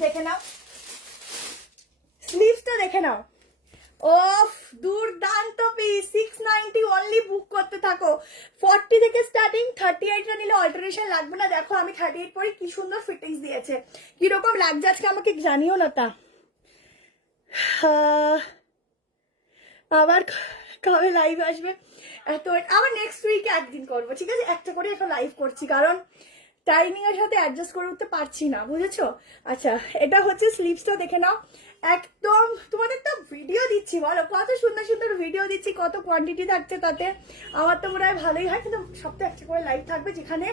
দেখে নাও স্লিভসটা, দেখে নাও। ওফ দুর্দান্ত পিস, 690 অনলি। বুক করতে থাকো। 40 থেকে স্টার্টিং, 38 নিলে অল্টারেশন লাগবে না। দেখো আমি 38 পরে কি সুন্দর ফিটিংস দিয়েছে, কিরকম লাগছে আজকে আমাকে জানিও না। তা আবার কবে লাইভ আসবে? এত আবার নেক্সট উইকে একদিন করবো, ঠিক আছে? একটা করে এখন লাইভ করছি, কারণ টাইমিং এর সাথে অ্যাডজাস্ট করে উঠতে পারছি না, বুঝেছো? আচ্ছা এটা হচ্ছে স্লিভসটা, দেখে নাও। একদম তোমাদের তো ভিডিও দিচ্ছি, বলো কত সুন্দর সুন্দর ভিডিও দিচ্ছি, কত কোয়ান্টিটি থাকছে তাতে। আমার তো মনে হয় ভালোই হয়, কিন্তু সপ্তাহে একটা করে লাইভ থাকবে, যেখানে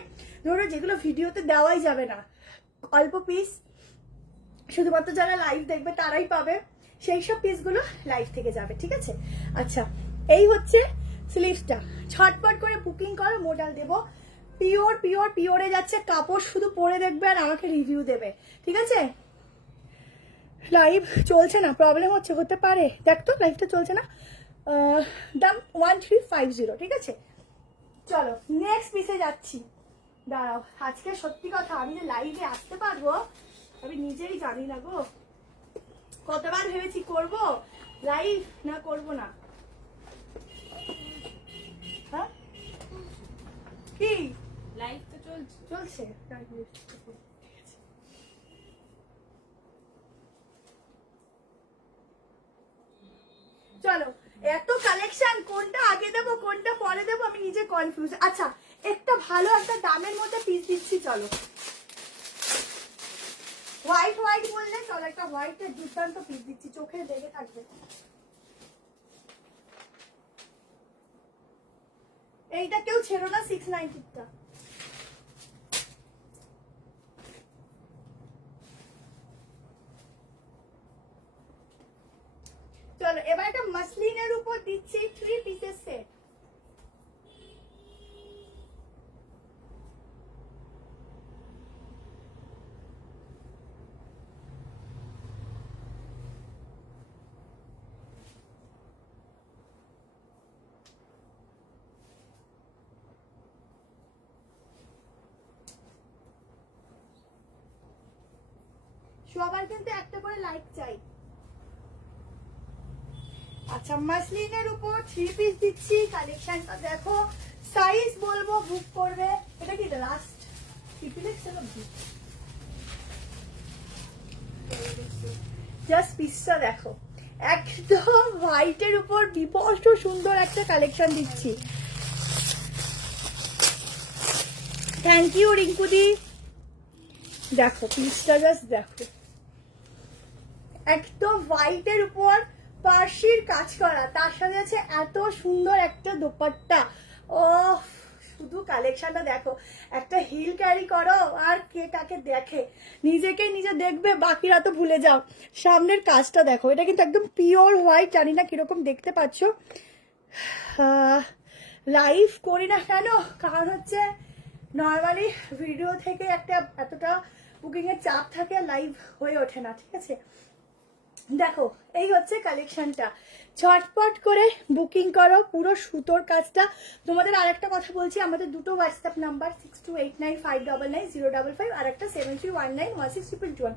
ধরো যেগুলো ভিডিওতে দেওয়াই যাবে না, অল্প পিস শুধুমাত্র যারা লাইভ দেখবে তারাই পাবে, সেই সব পিসগুলো লাইভ থেকে যাবে, ঠিক আছে? আচ্ছা এই হচ্ছে স্লিভসটা, ছটপট করে বুকিং করো, মোডাল দেবো। পিওর পিওর পিওরে যাচ্ছে কাপড়, শুধু পরে দেখবে আর আমাকে রিভিউ দেবে, ঠিক আছে? লাইভ চলছে না, প্রবলেম হচ্ছে, হতে পারে। দেখ তো লাইভটা চলছে না। দাম 1350, ঠিক আছে? চলো নেক্সট পিসে যাচ্ছি। দাঁড়াও, আজকে সত্যি কথা আমি যে লাইভে আসতে পারবো আমি নিজেই জানি না গো। কতবার ভেবেছি করব লাইভ, না করব না। হ্যাঁ কি লাইভ তো চলছে। চলছে? চলো এত কালেকশন, কোনটা আগে দেবো কোনটা পরে দেবো আমি নিজে কনফিউজ। আচ্ছা একটা ভালো একটা দামের মধ্যে পিস দিচ্ছি, চলো। হোয়াইট হোয়াইট বললে চলো, একটা হোয়াইটের দুর্দান্ত পিস দিচ্ছি, চোখে লেগে থাকবে। এইটা কেউ ছেড়ো না, 690টা। চলো এবার একটা মাসলিনের উপর দিচ্ছি 3 পিসের সেট। সবার কিন্তু একটা করে লাইক চাই। আচ্ছা, মাসলিনের উপর 3 পিস দিচ্ছি, কালেকশনটা দেখো, সাইজ বলবো বুক করবে। এটা কি লাস্ট ট্রিপল এক্সেল অবধি? জাস্ট পিসটা দেখো, একদম হোয়াইটের উপর বিভৎস সুন্দর একটা কালেকশন দিচ্ছি। থ্যাংক ইউ রিঙ্কুদি। দেখো পিসটা জাস্ট দেখো, একদম হোয়াইটের উপর পার্সির কাজ করা, তার সাথে আছে এত সুন্দর একটা দোপাট্টা। ও শুধু কালেকশনটা দেখো, একটা হিল ক্যারি করো আর কে কাকে দেখে, নিজেকে নিজে দেখবে, বাকিরা তো ভুলে যাও। সামনের কাজটা দেখো, এটা কিন্তু একদম পিওর হোয়াইট, জানি না কিরকম দেখতে পাচ্ছ। লাইভ করি না কেন, কারণ হচ্ছে নর্মালি ভিডিও থেকে একটা এতটা বুকিংয়ের চাপ থাকে, লাইভ হয়ে ওঠে না, ঠিক আছে। দেখো এই হচ্ছে কালেকশনটা, ঝটপট করে বুকিং করো। পুরো সুতোর কাজটা। তোমাদের আরেকটা কথা বলছি, আমাদের দুটো হোয়াটসঅ্যাপ নাম্বার 6289599055 আর একটা 73191621।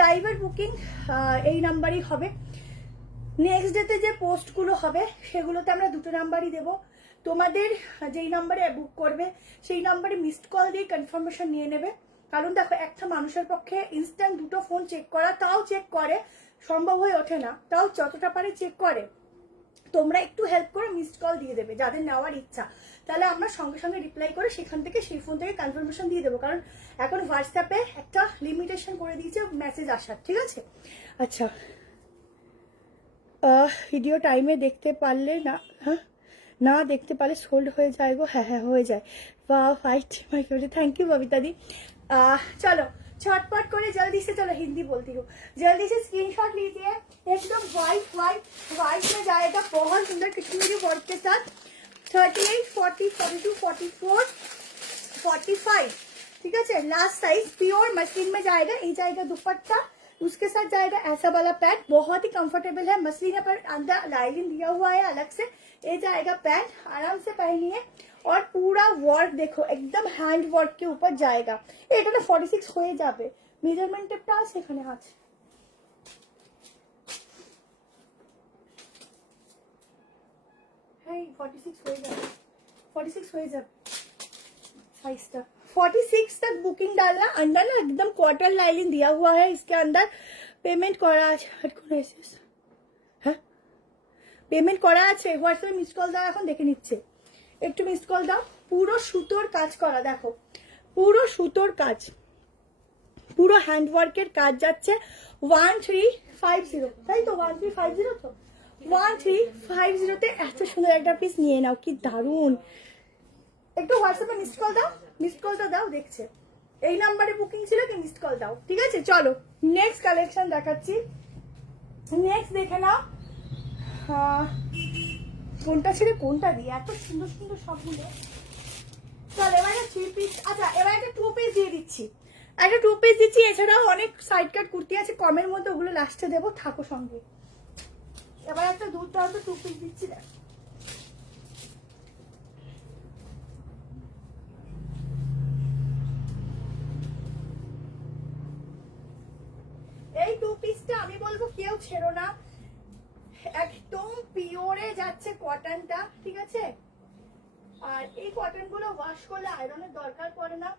লাইভের বুকিং এই নাম্বারই হবে। নেক্সট ডেতে যে পোস্টগুলো হবে সেগুলোতে আমরা দুটো নাম্বারই দেবো। তোমাদের যেই নাম্বারে বুক করবে সেই নাম্বারে মিসড কল দিয়ে কনফার্মেশন নিয়ে নেবে। কারণ দেখো, একটা মানুষের পক্ষে ইনস্ট্যান্ট দুটো ফোন চেক করা, তাও চেক করে, সম্ভব হয়ে ওঠে না, তাও যতটা পারে চেক করে। তোমরা একটু হেল্প করে মিসড কল দিয়ে দেবে যাদের নেওয়ার ইচ্ছা, তাহলে আমরা সঙ্গে সঙ্গে রিপ্লাই করে সেখান থেকে সেই ফোন থেকে কনফার্মেশন দিয়ে দেবো। কারণ এখন হোয়াটসঅ্যাপে একটা লিমিটেশন করে দিয়েছে মেসেজ আসার, ঠিক আছে। আচ্ছা, ভিডিও টাইমে দেখতে পারলে না, হ্যাঁ না দেখতে পারলে সোল্ড হয়ে যায় গো। হ্যাঁ হ্যাঁ হয়ে যায়। বা fight my favourite, thank you Babita di. चलो झटपट करे जल्दी से, चलो हिंदी बोलती हूँ, जल्दी से स्क्रीनशॉट लीजिए। एकदम वाइट वाइट वाइट में जाएगा, बहुत सुंदर कश्मीरी वर्क के साथ। 38, 40, 42, 44, 45, ठीक है। लास्ट साइज प्योर मशीन में जाएगा। ये जाएगा दुपट्टा, उसके साथ जाएगा ऐसा वाला पैंट, बहुत ही कंफर्टेबल है। मसलिन पर अंदर लाइनिंग दिया हुआ है अलग से। ये जाएगा पैंट, आराम से पहनिए। और पूरा वर्क देखो, एकदम हैंड वर्क के ऊपर जाएगा। এটা না 46 হয়ে যাবে, মেজারমেন্ট টেপটা আছে এখানে, আছে। হ্যাঁ 46 হয়ে যাবে, 46 হয়ে যাবে साइजটা। 46 तक बुकिंग डालना। अंदर ना एकदम क्वार्टर लाइनिंग दिया हुआ है, इसके अंदर पेमेंट করা আছে। হ্যাঁ পেমেন্ট করা আছে। হোয়াটসঅ্যাপে মিস কল দাও, এখন দেখে নিচ্ছে, একটু মিস কল দাও। পুরো সুতোর কাজ করা, দেখো পুরো সুতোর কাজ, পুরো হ্যান্ডওয়ার্কের কাজ যাচ্ছে। 1350, তাই তো 1350, তো 1350-তে এত সুন্দর একটা পিস নিয়ে নাও, কি দারুণ। একটু হোয়াটসঅ্যাপে মিসড কল দাও, মিসড কলটা দাও, দেখছে এই নাম্বারে বুকিং ছিল কি, মিসড কল দাও, ঠিক আছে। চলো নেক্সট কালেকশন দেখাচ্ছি, নেক্সট দেখে নাও। কোনটা ছেড়ে কোনটা দিই, এত সুন্দর সুন্দর সবগুলো। চল এবার একটা 3 পিস, আচ্ছা এবার একটা 2 পিস দিয়ে দিচ্ছি, একটা 2 পিস দিচ্ছি। এছাড়াও অনেক সাইড কাট কুর্তি আছে কমের মধ্যে, ওগুলো লাস্টে দেবো, থাকো সঙ্গে। এবার একটা দুধ 2 পিস দিচ্ছি, দেখ এই 2 পিসটা আমি বলবো কেউ ছেড়ো না, একদম পিওরে যাচ্ছে কটনটা, ঠিক আছে। আর এই কটন গুলো ওয়াশ করলে আয়রনের দরকার পড়ে না।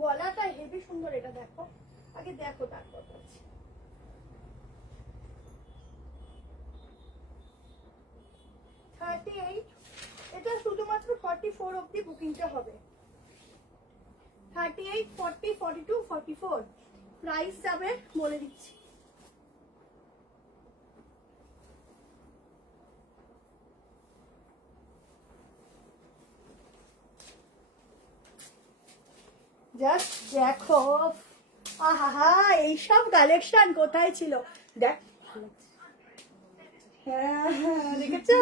গলাটা হেভি সুন্দর, এটা দেখো, আগে দেখো তারপর বলছি। 38, এটা শুধুমাত্র 44 অবধি বুকিংটা হবে। 38, 40, 42, 44 প্রাইস যাবে বলে দিচ্ছি। জাস্ট দেখো, আহা এইসব কালেকশন কোথায় ছিল, দেখ হ্যাঁ দেখেছো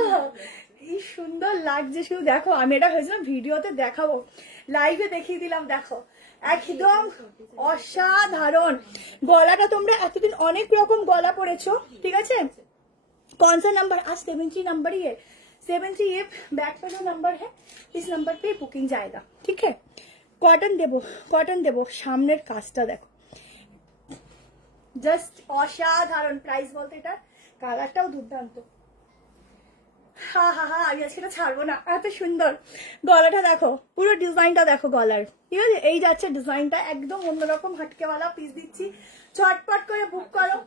কি সুন্দর লাগছে। শুধু দেখো, আমি এটা হয়েছিলাম ভিডিওতে দেখাবো, লাইভে দেখিয়ে দিলাম, দেখো একদম অসাধারণ। গলাটা তোমরা এতদিন অনেক রকম গলা পরেছো, ঠিক আছে। कौन सा नंबर, आज 70 नंबर ही है, 70 ये बैक का जो नंबर है, इस नंबर पे बुकिंग जाएगा, ठीक है। कॉटन देबो, कॉटन देबो। सामনের কাজটা দেখো, জাস্ট অসাধারণ। প্রাইস বলতে এটার কালারটাও দুর্দান্ত। হা হা হা, আমি আজকে এটা ছাড়বো না, এত সুন্দর। গলাটা দেখো, পুরো ডিজাইনটা দেখো গলার, ঠিক আছে? এই যাচ্ছে ডিজাইনটা, একদম অন্যরকম হাটকেওয়ালা পিস দিচ্ছি। চটপট করে বুক করো।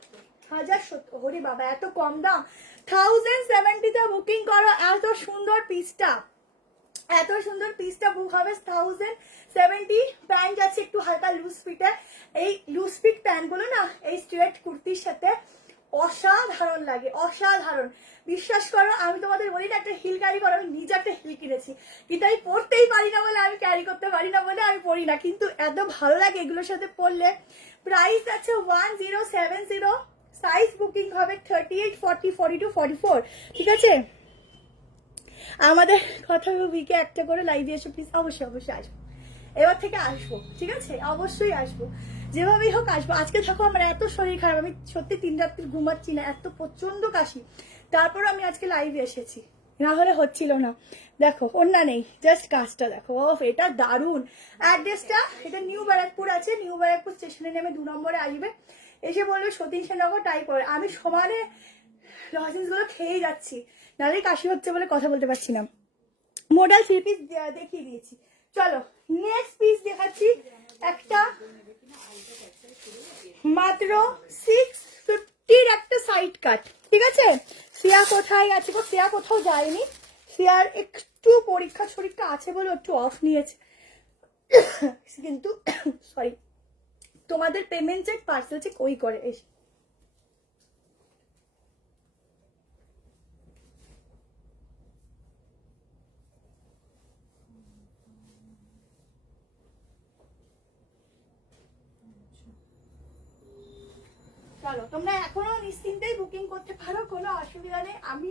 1070, ওরে বাবা এত কম দাম। 1070 বুকিং করো। এত সুন্দর পিসটা, এত সুন্দর পিসটা বুক হবে 1070। প্যান্ট যাচ্ছে একটু হালকা লুজ ফিটে। এই লুজ ফিট প্যান্টগুলো না এই স্ট্রেট কুর্তির সাথে অসাধারণ লাগে, অসাধারণ। বিশ্বাস করো, আমি তোমাদের বলি না একটা হিল ক্যারি করো, আমি নিজে একটা হিল কিনেছি, কিন্তু আমি পরতেই পারি না বলে, আমি ক্যারি করতে পারি না বলে আমি পরি না, কিন্তু এত ভালো লাগে এগুলোর সাথে পরলে। প্রাইস আছে 1070। সাইজ বুকিং হবে 38, 40, 42, 44, ঠিক আছে? আমাদের কথা উইকে একটা করে লাইভ এসো প্লিজ। অবশ্যই অবশ্যই আসবো, এবার থেকে আসবো, ঠিক আছে? অবশ্যই আসবো, যেভাবেই হোক আসবো। আজকে থাকো, আমার এত শরীর খারাপ, আমি সত্যি 3 রাত্রি ঘুমাচ্ছি না, এত প্রচন্ড কাশি। তারপর আমি আজকে লাইভে এসেছি, না হলে হচ্ছিল না। দেখো ওন্না নেই, জাস্ট কাজটা দেখো, এটা দারুণ। অ্যাড্রেসটা এটা নিউ ব্যারাকপুর আছে, নিউ ব্যারাকপুর স্টেশনে নেমে 2 নম্বরে আসবে। এসে বলবে সতীন সেনগর টাইপ করে। আমি সমানে লজেন্সগুলো খেয়েই যাচ্ছি, নাহলে কাশি হচ্ছে বলে কথা বলতে পারছি না। মডেল 3 পিস দেখিয়ে দিয়েছি। চলো নেক্সট পিস দেখাচ্ছি, একটা মাত্র 650 একটা সাইড কাট, ঠিক আছে? সিয়া কোথায় আছে গো? সিয়া কোথাও যায়নি, সিয়ার একটু পরীক্ষা শরীরটা আছে বলে একটু অফ নিয়েছে, কিন্তু সরি, তোমাদের পেমেন্ট চেক পার্সেল চেক ওই করে এসে। চলো তোমরা এখনো নিশ্চিন্তেই বুকিং করতে পারো, কোনো অসুবিধা নেই। আমি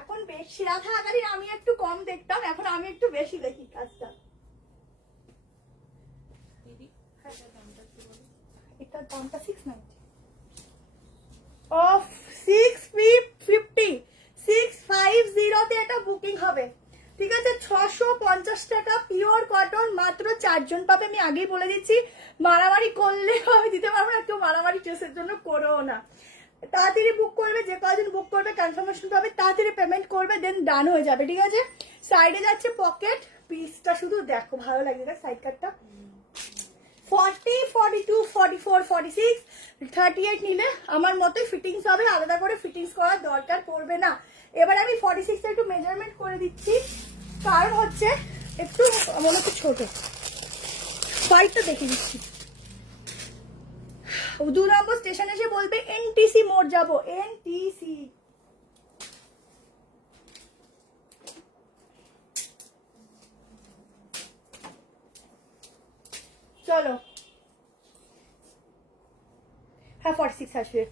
এখন বেশি রাধা আগারি আমি একটু কম দেখতাম, এখন আমি একটু বেশি দেখি কাজটা। দিদি এটার দামটা একটু বলো। এটার দামটা 690 অফ 650, 650 তে এটা বুকিং হবে, ঠিক আছে? 650 টাকা পিওর কটন, মাত্র 4 জন পাবে। আমি আগেই বলে দিচ্ছি, মারামারি করলে আমি দিতে পারবো না, কেউ মারামারি ড্রেসের জন্য করো না। তাড়াতাড়ি বুক করবে, যে কজন বুক করবে কনফার্মেশন পাবে, তাড়াতাড়ি পেমেন্ট করবে, দেন ডান হয়ে যাবে, ঠিক আছে? সাইডে যাচ্ছে পকেট, পিসটা শুধু দেখো, ভালো লাগছে দেখ সাইড কাটটা। 40, 42, 44, 46, 38 নিলে আমার মতোই ফিটিংস হবে, আলাদা করে ফিটিংস করার দরকার পড়বে না। এবার আমি 46 একটু মেজারমেন্ট করে দিচ্ছি, কারণ হচ্ছে একটু মনে হচ্ছে ছোট। সাইডটা দেখে দিচ্ছি। 2 নম্বর স্টেশন এসে বলবে এনটিসি মোড় যাবো, এনটিসি। चलो हाँ 46 আসবে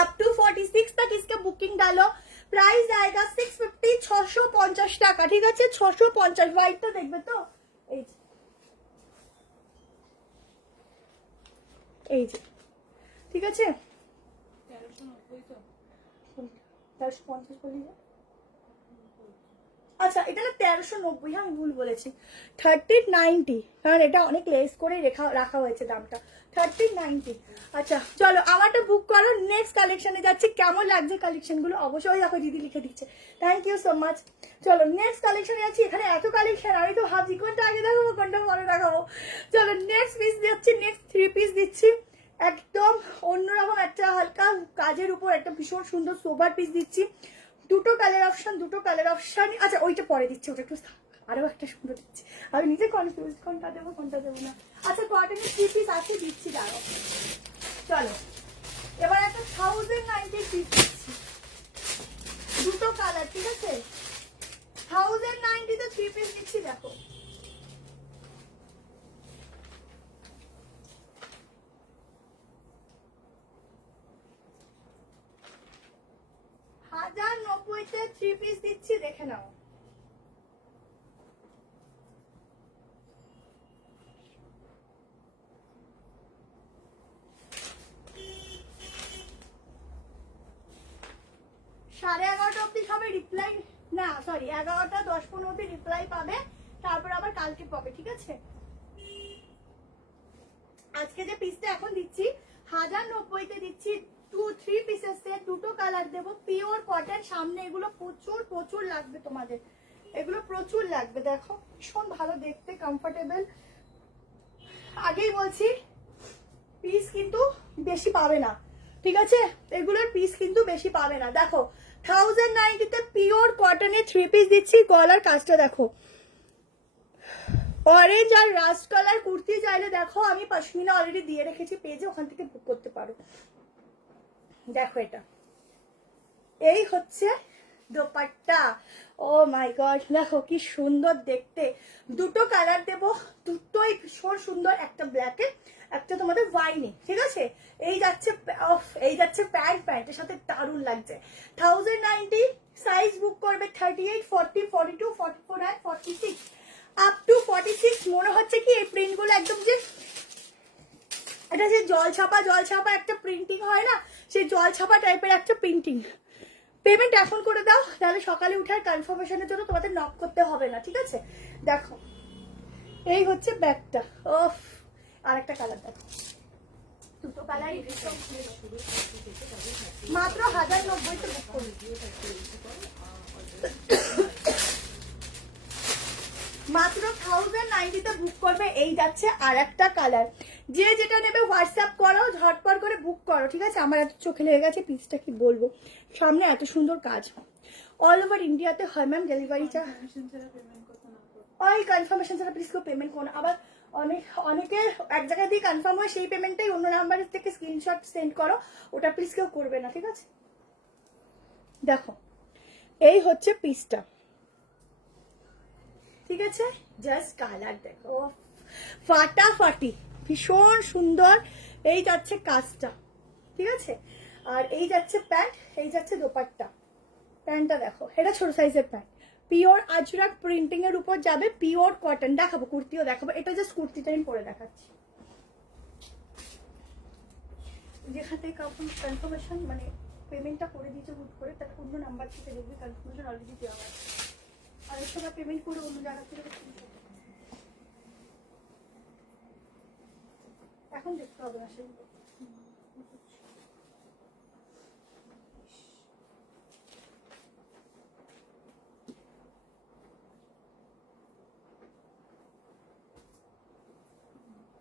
अप टू 46 तक इसका बुकिंग डालो। प्राइस आएगा 650, 650 টাকা, ঠিক আছে? 650। হোয়াইটটা দেখবে তো, এই যে এই যে, ঠিক আছে? 1390 তো 1350 বলি। আচ্ছা এটা না 1390, হ্যাঁ আমি ভুল বলেছি, 1390, কারণ এটা অনেক লেস করে রাখা হয়েছে দামটা, 1390। আচ্ছা চলো আমারটা বুক করো, নেক্সট কালেকশনে যাচ্ছি। কেমন লাগছে কালেকশনগুলো অবশ্যই দেখো, দিদি লিখে দিচ্ছে, থ্যাংক ইউ সো মাচ। চলো নেক্সট কালেকশনে যাচ্ছি। এখানে এত কালেকশন, আমি তো ভাবছি কোনটা আগে দেখাবো কোনটা পরে দেখাবো। চলো নেক্সট পিস দিচ্ছি, নেক্সট 3 পিস দিচ্ছি, একদম অন্যরকম একটা হালকা কাজের উপর একটা ভীষণ সুন্দর সোবার পিস দিচ্ছি। দুটো কালার অপশন। আচ্ছা ওইটা পরে দিচ্ছি, ওটা একটু আরো একটা সুন্দর দিচ্ছি, আমি নিজে কনফিউজ কোনটা দেবো কোনটা দেবো না। আচ্ছা কটনের 3 পিস আছে, দিচ্ছি দাঁড়াও। চলো এবার একটা 1090 পিস দিচ্ছি, দুটো কালার, ঠিক আছে? 1090 তে 3 পিস দিচ্ছি, দেখো। হাজার 90তে 3 পিস দিচ্ছি, দেখে নাও। সাড়ে 11টা অব্দি সবাই রিপ্লাই, না সরি 11টা 10-15 অব্দি রিপ্লাই পাবে, তারপর আবার কালকে পাবে, ঠিক আছে? আজকে যে পিসটা এখন দিচ্ছি 1090-তে দিচ্ছি। 2-3 পিসেস দুটো কালার দেবো, পিওর কটন। সামনে এগুলো প্রচুর প্রচুর লাগবে তোমাদের, এগুলো প্রচুর লাগবে। দেখো ভীষণ ভালো দেখতে, কমফোর্টেবল। আগেই বলছি পিস কিন্তু বেশি পাবে না, ঠিক আছে? এগুলোর পিস কিন্তু বেশি পাবে না। দেখো 1090-তে পিওর কটনের 3 পিস দিচ্ছি। গলার কাজটা দেখো, অরেঞ্জ আর রাস্ট কালার কুর্তি চাইলে দেখো আমি পশমিনা অলরেডি দিয়ে রেখেছি পেজে, ওখান থেকে বুক করতে পারো। দেখো এটা, এই হচ্ছে দোপাট্টা। ও মাই গড, দেখো কি সুন্দর দেখতে। দুটো কালার দেবো, দুটোই ভীষণ সুন্দর, একটা ব্ল্যাকে একটা তোমাদের ওয়াইনে, ঠিক আছে? এই যাচ্ছে এই যাচ্ছে প্যান্ট, প্যান্টের সাথে দারুণ লাগছে। 1090 সাইজ বুক করবে 38, 40, 42, 44 আর 46 আপ টু 46। মনে হচ্ছে কি এই প্রিন্টগুলো একদম যে এটা যে জল ছাপা একটা প্রিন্টিং হয় না, সেই জল ছাপা টাইপের একটা প্রিন্টিং। পেমেন্ট এখন করে দাও, তাহলে সকালে উঠার কনফার্মেশনের জন্য তোমাদের নক করতে হবে না, ঠিক আছে? দেখো এই হচ্ছে ব্যাগটা। ওফ, আর একটা কালার দেখো, দুটো কালারই মাত্র 1090-তে বুক করবে। মাত্র 1090-তে বুক করবে। এই যাচ্ছে আর একটা কালার। যে যেটা নেবে হোয়াটসঅ্যাপ করো, ঝটপট করে বুক করো, ঠিক আছে? আমার এত চোখে লেগে গেছে পিসটা, কি বলবো। সামনে এত সুন্দর কাজ, অল ওভার ইন্ডিয়াতে হয় ম্যাম ডেলিভারি চার্জ। ওই কনফার্মেশন ছাড়া প্লিজ কেউ পেমেন্ট করো। আবার অনেকে এক জায়গায় দিয়ে কনফার্ম হয়, সেই পেমেন্টটাই অন্য নাম্বারের থেকে স্ক্রিনশট সেন্ড করো, ওটা প্লিজ কেউ করবে না, ঠিক আছে? দেখো এই হচ্ছে পিসটা, ঠিক আছে? জাস্ট কালার দেখো, ফাটাফাটি, ভীষণ সুন্দর। এই যাচ্ছে কাজটা, ঠিক আছে? আর এই যাচ্ছে প্যান্ট, এই যাচ্ছে দোপাট্টা। প্যান্টটা দেখো, এটা ছোট সাইজের প্যান্ট, পিওর আজরাক প্রিন্টিং এর উপর যাবে, পিওর কটন। দেখাবো কুর্তিও দেখাবো, এটা জাস্ট কুর্তিটা আমি পরে দেখাচ্ছি। যেখান থেকে কনফার্মেশন মানে পেমেন্টটা করে দিয়েছে হুট করে, তার অন্য নাম্বার থেকে দেখবি কনফার্মেশন অলরেডি দেওয়া হয়। আর এর সময় পেমেন্ট করে অন্য জায়গা থেকে এখন দেখতে হবে না সেগুলো।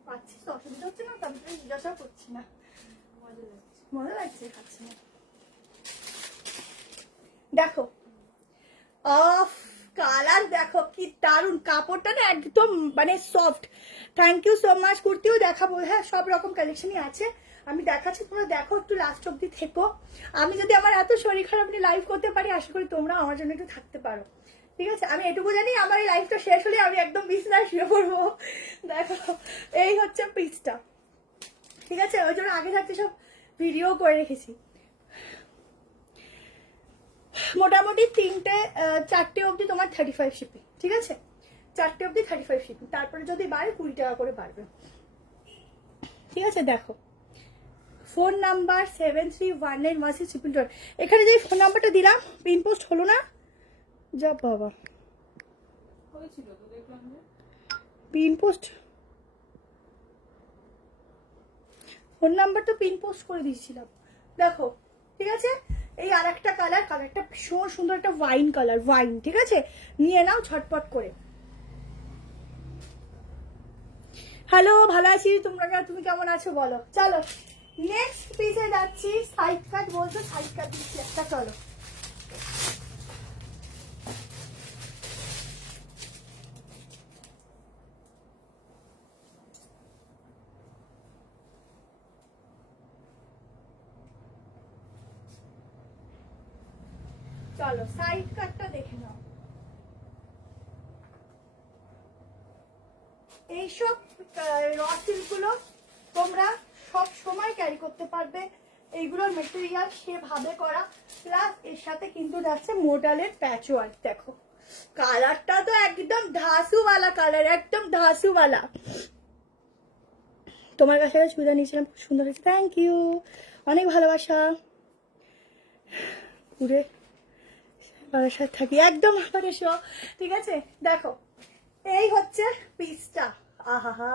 পাচ্ছিস তো, অসুবিধা হচ্ছে না? কমপ্লেন জিজ্ঞাসা করছি না, মজা লাগছে খাচ্ছি না। দেখো অফ কালার দেখো কি দারুন, কাপড়টা না একদম মানে soft. Thank you so much. কুর্তিও দেখাবো, হ্যাঁ সব রকম কালেকশনই আছে, আমি দেখাচ্ছি, তোমরা দেখো একটু লাস্ট অব্দি থেকো। আমি যদি আমার এত শরীর খারাপ নিয়ে লাইভ করতে পারি, আশা করি তোমরা আমার জন্য একটু থাকতে পারো, ঠিক আছে? আমি এটুকু জানি, আমার এই লাইফটা শেষ হলে আমি একদম বিছানায় শুয়ে পড়বো। দেখো এই হচ্ছে পিসটা, ঠিক আছে? ওই জন্য আগে থাকতে সব ভিডিও করে রেখেছি। মোটামুটি 4টে অবধি তোমার 35 শিপিং, ঠিক আছে? 4টে অবধি 35 শিপিং, তারপরে যদি বাড়ে 20 টাকা করে বাড়বে, ঠিক আছে? দেখো ফোন নাম্বার 731916। এখানে যে ফোন নাম্বারটা দিলাম পিন পোস্ট হলো না, যা বাবা হয়েছিল তো, দেখলাম যে পিন পোস্ট, ফোন নাম্বার তো পিন পোস্ট করে দিয়েছিলাম। দেখো, ঠিক আছে? এই আর একটা কালার, কালারটা ভীষণ সুন্দর, একটা ওয়াইন কালার, ওয়াইন, ঠিক আছে? নিয়ে নাও ঝটপট করে। হ্যালো, ভালো আছি, তুমি কেমন আছো বলো? চলো নেক্সট পিসে যাচ্ছি। সাইড কাট বলছো, সাইড কাট দিচ্ছি একটা, চলো। চলো সাইড কাটটা দেখে নাও। এইসব র সিল্কগুলো তোমরা সব সময় ক্যারি করতে পারবে। এইগুলোর মেটেরিয়াল সেভাবে করা, প্লাস এর সাথে কিন্তু যাচ্ছে মোডালের প্যাচ ওয়ার্ক। দেখো কালারটা তো একদম ধাসুওয়ালা কালার, একদম ধাসুওয়ালা। তোমার কাছে চুড়িদার নিয়েছিলাম, খুব সুন্দর হয়েছে, থ্যাংক ইউ, অনেক ভালোবাসা। পুরে বারাসাত থাকি, একদম আমার এসো, ঠিক আছে? দেখো এই হচ্ছে পিসটা, আহা,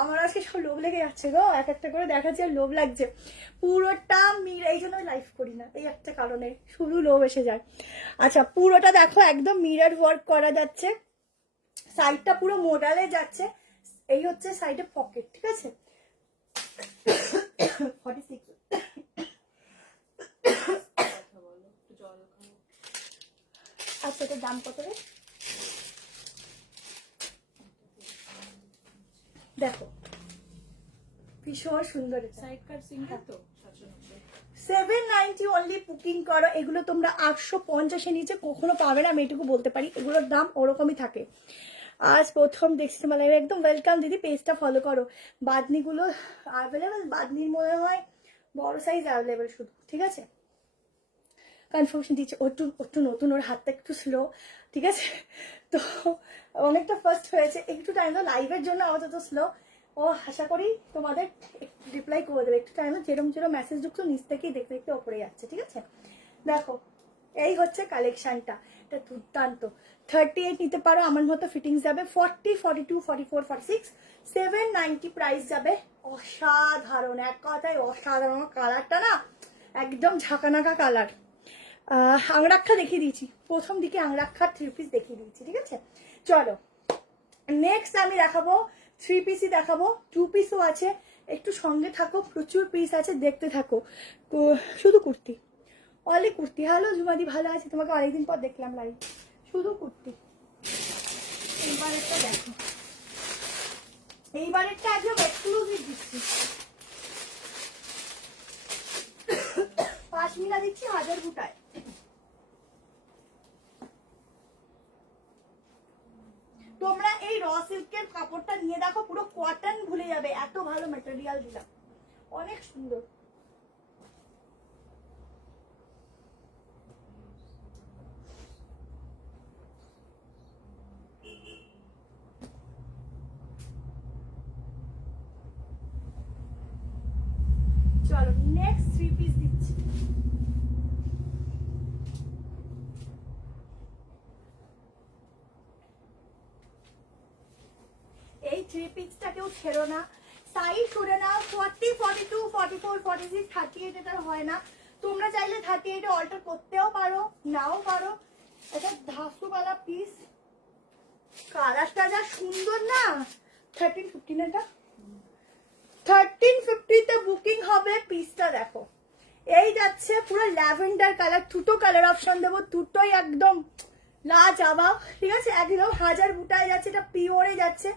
আমার আজকে সব লোভ লেগে যাচ্ছে গো, এক একটা করে দেখাচ্ছি আর লোভ লাগছে পুরোটা মিরর। এই জন্য লাইভ করি না, এই একটা কারণে, শুধু লোভ এসে যায়। আচ্ছা, পুরোটা দেখো একদম মিরর ওয়ার্ক করা যাচ্ছে, সাইডটা পুরো মোডালে যাচ্ছে। এই হচ্ছে সাইডে পকেট, ঠিক আছে। 46 কথা বলো, একটু জল খাও। আচ্ছা, এটার দাম কত রে? দেখো ভীষণ সুন্দর, সাইড কাট সিঙ্গেল তো 790। 790 অনলি বুকিং করো। এগুলো তোমরা 850 নিচে কখনো পাবে না, আমি এটুকু বলতে পারি। এগুলোর দাম ওরকমই থাকে। আজ প্রথম দেখছি তোমার লাইভে, একদম ওয়েলকাম দিদি, পেজটা ফলো করো। বাদনিগুলো অ্যাভেলেবেল, বাদনির মনে হয় বড় সাইজ অ্যাভেলেবেল শুধু, ঠিক আছে। কনফার্মেশন দিচ্ছে, একটু নতুন, ওর হাতটা একটু স্লো, ঠিক আছে। তো অনেকটা ফার্স্ট হয়েছে, একটু টাইম দাও লাইভের জন্য, আপাতত স্লো। ও আশা করি তোমাদের রিপ্লাই করে দেবে একটু টাইমে, যেরকম যেরকম মেসেজ ঢুকছো নিচ থেকেই দেখতে দেখতে ওপরে যাচ্ছে, ঠিক আছে। দেখো এই হচ্ছে কালেকশনটা, এটা দুর্দান্ত। 38 নিতে পারো, আমার মতো ফিটিংস যাবে। 40, 42, 44, 46, 790 প্রাইস যাবে। অসাধারণ, এক কথায় অসাধারণ। কালারটা না একদম ঝাঁকানাকা কালার। আংরাক্ষা দেখিয়ে দিয়েছি, প্রথম দিকে আংরাক্ষার 3 পিস দেখিয়ে দিয়েছি, ঠিক আছে। চলো নেক্সট আমি দেখাবো 3 পিসই দেখাবো, 2 পিসও আছে। একটু সঙ্গে থাকো, প্রচুর পিস আছে, দেখতে থাকো। তো শুধু কুর্তি, অনলি কুর্তি। হ্যালো জুমাদি, ভালো আছি, তোমাকে অনেকদিন পর দেখলাম লাইভ। শুধু কুর্তি। এইবারেরটা দেখো, এইবারেরটা একদম এক্সক্লুসিভ দিচ্ছি। পাশমিনা দিচ্ছি 1000 বুটায়। তোমরা এই র সিল্কের কাপড়টা নিয়ে দেখো, পুরো কটন ভুলে যাবে, এত ভালো ম্যাটেরিয়াল দিলাম, অনেক সুন্দর। চলো নেক্সট 3 পিস দিচ্ছি। এই 3 পিসটা কেউ ছেড়ো না, সাইজ শুনে নাও। 40, 42, 44, 46, 38 এটা হয় না। তোমরা চাইলে 38 অল্টার করতেও পারো, নাও পারো। এটা ধাসুওয়ালা পিস, কালারটা যা সুন্দর না। 1350 এটা 1350 তে বুকিং হবে। পিসটা দেখো, এই যাচ্ছে পুরো ল্যাভেন্ডার কালার, দুটো কালার অপশন দেবো, দুটোই একদম লাজবাব, ঠিক আছে। একদম 1000 বুটায় যাচ্ছে, এটা পিওরে যাচ্ছে।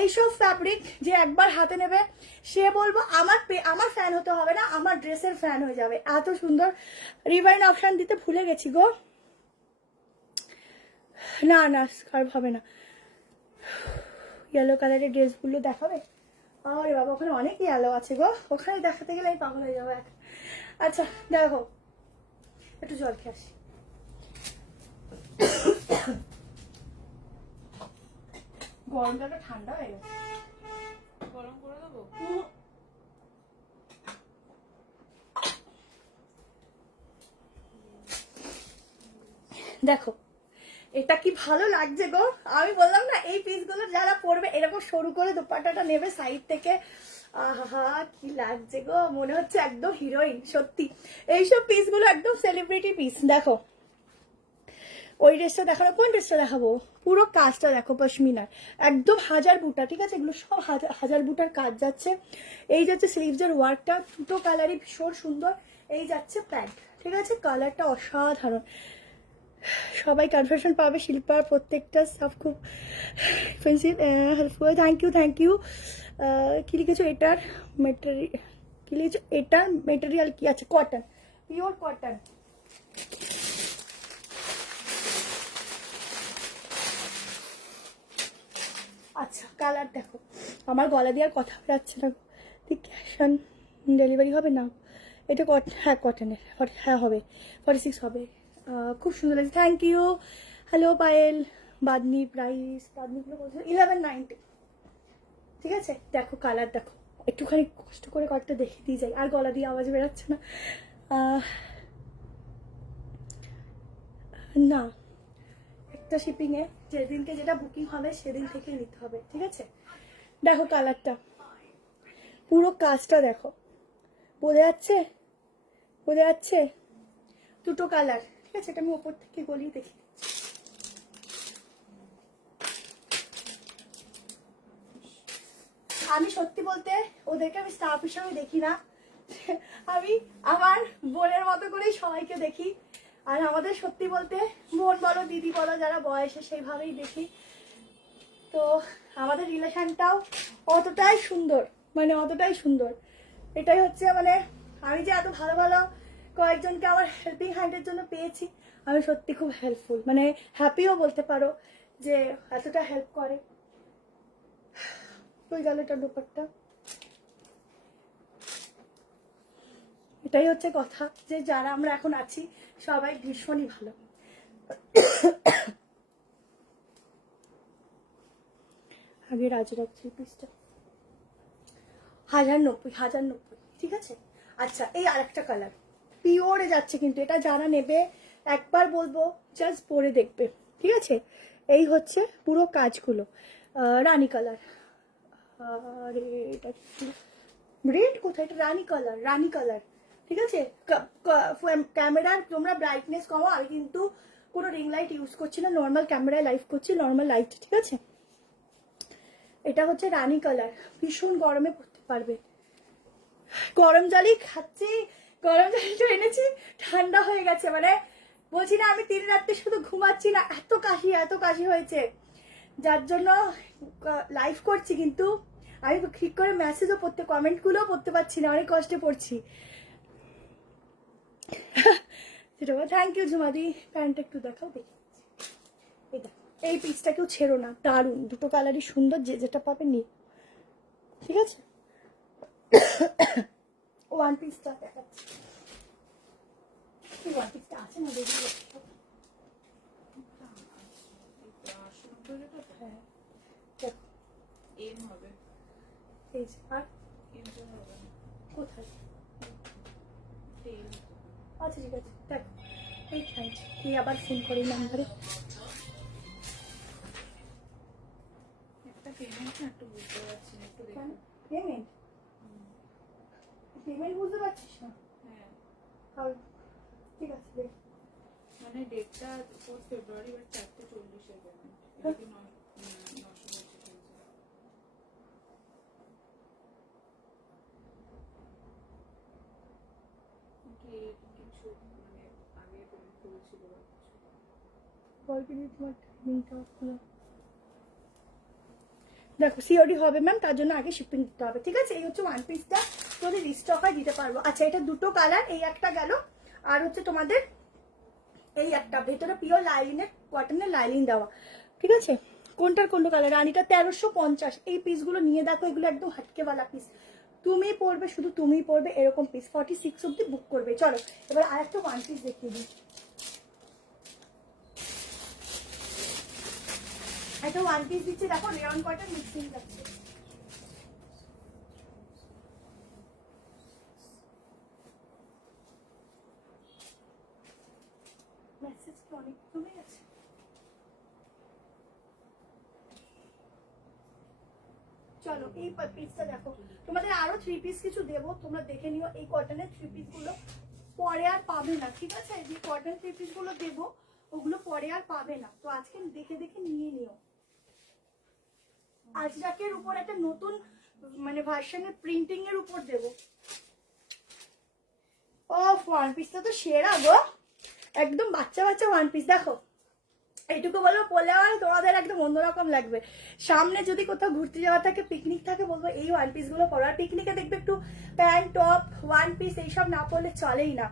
এইসব ফ্যাব্রিক যে একবার হাতে নেবে সে বলবো আমার ফ্যান হতে হবে না, আমার ড্রেসের ফ্যান হয়ে যাবে, এত সুন্দর। রিভাইন অপশন দিতে ভুলে গেছি গো, না না স্কার্ফ হবে না। ইয়েলো কালারের ড্রেসগুলো দেখাবে? আরে বাবা, ওখানে অনেক ইয়েলো আছে গো, ওখানে দেখাতে গেলে আমি পাগল হয়ে যাবো এক। আচ্ছা দেখো, একটু জল খেয়ে আসি। গরম জলটা ঠান্ডা হয়ে গেছে, গরম করে দেবো। দেখো এটা কি ভালো লাগছে গো। আমি বললাম না, এই পিসগুলো যারা পরবে এরকম সরু করে দোপাট্টাটা নেবে সাইড থেকে, আহা কি লাগছে গো, মনে হচ্ছে একদম হিরোইন। সত্যি এইসব পিসগুলো একদম সেলিব্রিটি পিস। দেখো ওই ড্রেসটা দেখাবো, কোন ড্রেসটা দেখাবো? পুরো কাজটা দেখো পশমিনার, একদম 1000 বুটা, ঠিক আছে। এগুলো সব 1000 বুটার কাজ যাচ্ছে। এই যাচ্ছে স্লিভসের ওয়ার্কটা, দুটো কালারই ভীষণ সুন্দর। এই যাচ্ছে প্যান্ট, ঠিক আছে, কালারটা অসাধারণ। সবাই কনফিউশন পাবে, শিল্পার প্রত্যেকটা সব খুব হেল্পফুল। Thank you. কি লিখেছো এটার মেটেরিয়াল? কি লিখেছো এটার মেটেরিয়াল কি আছে? Cotton, pure cotton. আচ্ছা কালার দেখো, আমার গলা দিয়ে আর কথা যাচ্ছে না। ক্যাশ অন ডেলিভারি হবে না? এটা হ্যাঁ কটনের, হ্যাঁ হবে, 46 হবে। খুব সুন্দর লাগছে, থ্যাংক ইউ। হ্যালো পায়েল। বাদনি প্রাইস, বাদনিগুলো বলছে 1190, ঠিক আছে। দেখো কালার দেখো, একটুখানি কষ্ট করে কয়েকটা দেখে দিয়ে যাই, আর গলা দিয়ে আওয়াজ বেরোচ্ছে না। না একটা শিপিংয়ে যেদিনকে যেটা বুকিং হবে সেদিন থেকে নিতে হবে, ঠিক আছে? দেখো কালারটা, পুরো কাজটা দেখো, বোঝা যাচ্ছে? বোঝা যাচ্ছে? দুটো কালার, ঠিক আছে? এটা আমি ওপর থেকে গলিয়ে দেখি। আমি সত্যি বলতে ওদেরকে আমি স্টাফ হিসাবে দেখি না, আমি আমার বোনের মতো করেই সবাইকে দেখি। আর আমাদের সত্যি বলতে বোন বলো দিদি বলো যারা বয়সে সেইভাবেই দেখি। তো আমাদের রিলেশনটাও অতটাই সুন্দর, মানে অতটাই সুন্দর। এটাই হচ্ছে মানে আমি যে এত ভালো ভালো কয়েকজনকে আমার হেল্পিং হ্যান্ডের জন্য পেয়েছি, আমি সত্যি খুব হেল্পফুল, মানে হ্যাপিও বলতে পারো যে এতটা হেল্প করে। তুই গেল এটা দুপাট্টা, এটাই হচ্ছে কথা যে যারা আমরা এখন আছি সবাই ভীষণই ভালো। আগে রাজরাজ থ্রি পিসটা 1090, ঠিক আছে? আচ্ছা এই আরেকটা কালার পিওরে যাচ্ছে, কিন্তু এটা যারা নেবে একবার বলবো জাস্ট পরে দেখবে, ঠিক আছে? এই হচ্ছে পুরো কাজগুলো, রানী কালার। আরে এটা রেড কোথায়? এটা রানী কালার, রানী কালার, ঠিক আছে? ক্যামেরার তোমরা ব্রাইটনেস কমো, আমি কিন্তু কোনো রিং লাইট ইউজ করছি না, নর্মাল ক্যামেরায় লাইভ করছি, নর্মাল লাইট, ঠিক আছে? এটা হচ্ছে রানী কালার, ভীষণ গরমে পড়তে পারবে। গরম জলই খাচ্ছি, গরম জলটা এনেছি, ঠান্ডা হয়ে গেছে, মানে বলছি না আমি 3 রাত্রে শুধু ঘুমাচ্ছি না, এত কাশি হয়েছে, যার জন্য লাইভ করছি, কিন্তু আমি ঠিক করে মেসেজও পড়তে, কমেন্টগুলোও পড়তে পারছি না, অনেক কষ্টে পড়ছি। সেটা থ্যাংক ইউ ঝুমাদি। প্যান্টটা একটু দেখাও, দেখি। এই পিসটা কেউ ছেড়ো না, দারুণ, দুটো কালারই সুন্দর, যে যেটা পাবে নি, ঠিক আছে? ওয়ান পিসটা দেখাচ্ছি, ওয়ান পিসটা আছে না দেখি। হ্যাঁ দেখো এম হবে, এই যে, আর এম তো হবে না, কোথায়? টেল। আচ্ছা ঠিক আছে, দেখো এই থ্যাংক এই আবার ফোন করি নাম্বারে। একটা পেমেন্ট না একটু বুঝতে পারছি না, একটু দেখো। পেমেন্ট পেমেন্ট বুঝতে পারছিস না? হ্যাঁ তাহলে ঠিক আছে দেখ। মানে ডেটটা 4 ফেব্রুয়ারি, বাট 4:40 পেমেন্ট, এটা কি 925 চলছে? কি কিছু মানে আগে পেমেন্ট করেছিল বা কিছু? বলবি তোমার টাইমিংটা হলো, দেখো সিওডি হবে ম্যাম, তার জন্য আগে শিপিং দিতে হবে, ঠিক আছে? এই হচ্ছে ওয়ান পিসটা, যদি রিস্টক হয় দিতে পারবো। আচ্ছা এটা দুটো কালার, এই একটা গেল, আর হচ্ছে তোমাদের এই একটা ভেতরে পিওর লাইলিনের কটনের লাইলিন দেওয়া, ঠিক আছে? কোনটার কোন কালার? রানীটা 1350। এই পিসগুলো নিয়ে দেখো, এগুলো একদম হাটকেওয়ালা পিস, তুমি পরবে, শুধু তুমি পরবে এরকম পিস, 46 অব্দি বুক করবে। চলো এবার আরেকটা ওয়ান পিস দেখিয়ে দিই, একটা ওয়ান পিস দিচ্ছি, দেখো রেয়ন কটন মিক্সিং যাচ্ছে। মেসেজ কি অনেক কমে গেছে? চলো এই পিসটা দেখো, তোমাদের আরো 3 পিস কিছু দেবো, তোমরা দেখে নিও। এই কটনের 3 পিস গুলো পরে আর পাবে না, ঠিক আছে? যে কটন 3 পিস গুলো দেবো ওগুলো পরে আর পাবে না, তো আজকে দেখে দেখে নিয়ে নিও। আজরাকের উপর একটা নতুন মানে ভার্সনের প্রিন্টিং এর উপর দেবো। ও ওয়ান পিসটা তো সেরা গো, একদম বাচ্চা বাচ্চা ওয়ান পিস। দেখো এইটুকু বলবো, পরলে আর তোমাদের একদম অন্যরকম লাগবে। সামনে যদি কোথাও ঘুরতে যাওয়া থাকে, পিকনিক থাকে, বলবো এই ওয়ান পিস গুলো পরো। আর পিকনিকে দেখবে একটু প্যান্ট টপ ওয়ান পিস এইসব না পরলে চলেই না।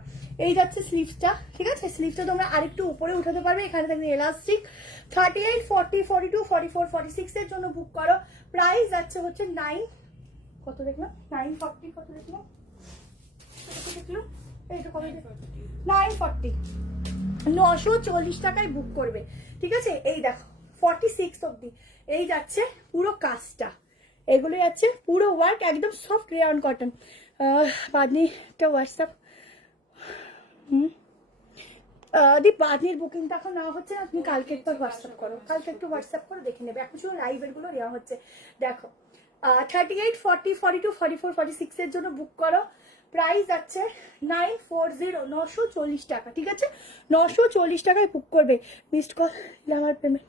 এই যাচ্ছে স্লিভসটা, ঠিক আছে? স্লিভসটা তোমরা আরেকটু উপরে উঠাতে পারবে, এখানে থাকবে এলাস্টিক। 38, 40, 42, 44, 46 এর জন্য বুক করো। প্রাইস যাচ্ছে হচ্ছে 9, কত দেখলাম 940, কত দেখলাম দেখলাম এইটা কত 940, 940 টাকায় বুক করবে, ঠিক আছে? এই দেখো 46 অব্দি এই যাচ্ছে পুরো কাজটা, এগুলো যাচ্ছে পুরো ওয়ার্ক, একদম সফট রেয়ন কটন। বাদনি একটা হোয়াটসঅ্যাপ দি বাজের বুকিংটা এখন নেওয়া হচ্ছে না, তুমি কালকে একটু হোয়াটসঅ্যাপ করো, কালকে একটু হোয়াটসঅ্যাপ করে দেখে নেবে। এখন শুধু লাইভের গুলো নেওয়া হচ্ছে। দেখো 38, 40, 42, 44, 46 এর জন্য বুক করো। প্রাইস আছে 940, 940 টাকা, ঠিক আছে? 940 টাকায় বুক করবে। মিসড কল, আমার পেমেন্ট।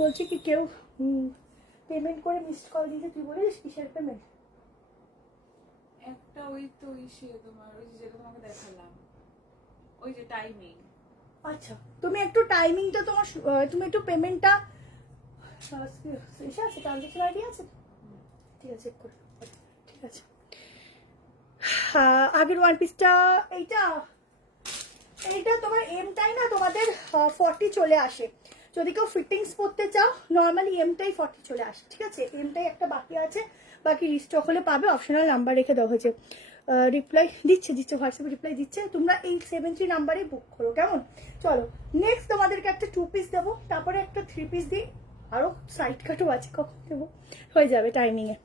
বলছি কি কেউ পেমেন্ট করে মিসড কল দিয়েছে, তুই বলিস কিসের পেমেন্ট? একটা ওই তো ইসে তোমার ওই যে তোমাকে দেখালাম, ওই যে টাইমিং। আচ্ছা, তুমি একটু টাইমিংটা তোমার তুমি একটু পেমেন্টটা এসে আছে, ট্রানজেকশন আইডি আছে? ঠিক আছে, চেক করে। ঠিক আছে, আগের ওয়ান পিসটা এইটা এইটা তোমার এমটাই না তোমাদের 40 চলে আসে। যদি কেউ ফিটিংস করতে চাও নর্মালি এমটাই 40 চলে আসে, ঠিক আছে? এমটাই একটা বাকি আছে, বাকি রিস্টক হলে পাবে। অপশনাল নাম্বার রেখে দেওয়া হয়েছে। রিপ্লাই দিচ্ছে হোয়াটসঅ্যাপে রিপ্লাই দিচ্ছে। তোমরা এই 73 নাম্বারে বুক করো, কেমন? চলো নেক্সট তোমাদেরকে একটা 2 পিস দেবো, তারপরে একটা 3 পিস দিই, আরও সাইড কাটও আছে, কখন দেবো হয়ে যাবে টাইমিংয়ে,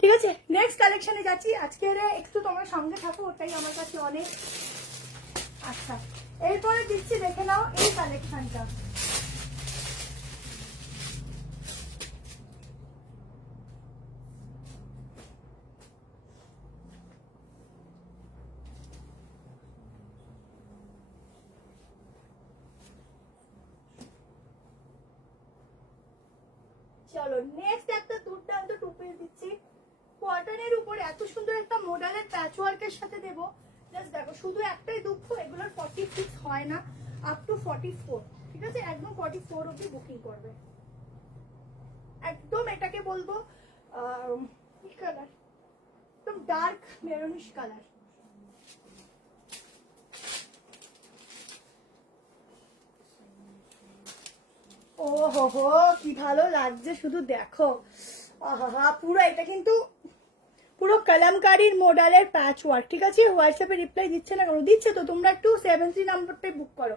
ঠিক আছে? নেক্সট কালেকশনে যাচ্ছি। আজকে একটু তোমার সঙ্গে থাকো, ওটাই আমার কাছে অনেক। আচ্ছা, এরপরে দিচ্ছি, দেখে নাও এই কালেকশনটা। চলো নেক্সট একটা দুর্দান্ত 2 পিস দিচ্ছি কটনের উপর, এত সুন্দর একটা মডেলের প্যাচ ওয়ার্কের সাথে দেবো। জাস্ট দেখো, শুধু একটাই দুঃখ, এগুলোর 46 হয় না, আপ টু 44, ঠিক আছে? একদম 44 অবধি বুকিং করবে। একদম এটাকে বলবো কি কালার, একদম ডার্ক মেরুনিশ কালার। ও হো হো, কি ভালো লাগছে শুধু দেখো। আহা, পুরো এটা কিন্তু পুরো কলমকারীর মডেলের প্যাচ ওয়ার্ক, ঠিক আছে? হোয়াটসঅ্যাপে রিপ্লাই দিচ্ছে না কেন? দিচ্ছে তো, তোমরা একটু 73 নাম্বারটাই বুক করো।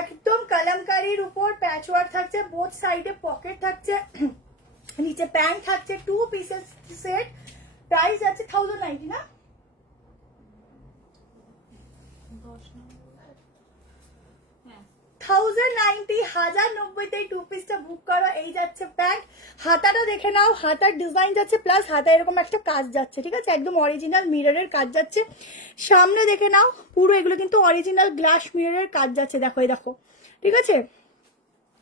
একদম কলমকারীর উপর প্যাচ ওয়ার্ক থাকছে, বোথ সাইডে পকেট থাকছে, নিচে প্যান্ট থাকছে, 2 পিসেস সেট। প্রাইস আছে 1090 না? 1090, 1090 2 পিসটা বুক করো। এই যাচ্ছে প্যান্ট, হাতাটা দেখে নাও, হাতার ডিজাইন যাচ্ছে, প্লাস হাতা এরকম একটা কাজ যাচ্ছে, ঠিক আছে? একদম অরিজিনাল মিররের কাজ যাচ্ছে। সামনে দেখে নাও, পুরো এগুলো কিন্তু অরিজিনাল গ্লাস মিররের কাজ যাচ্ছে, দেখো এই দেখো, ঠিক আছে?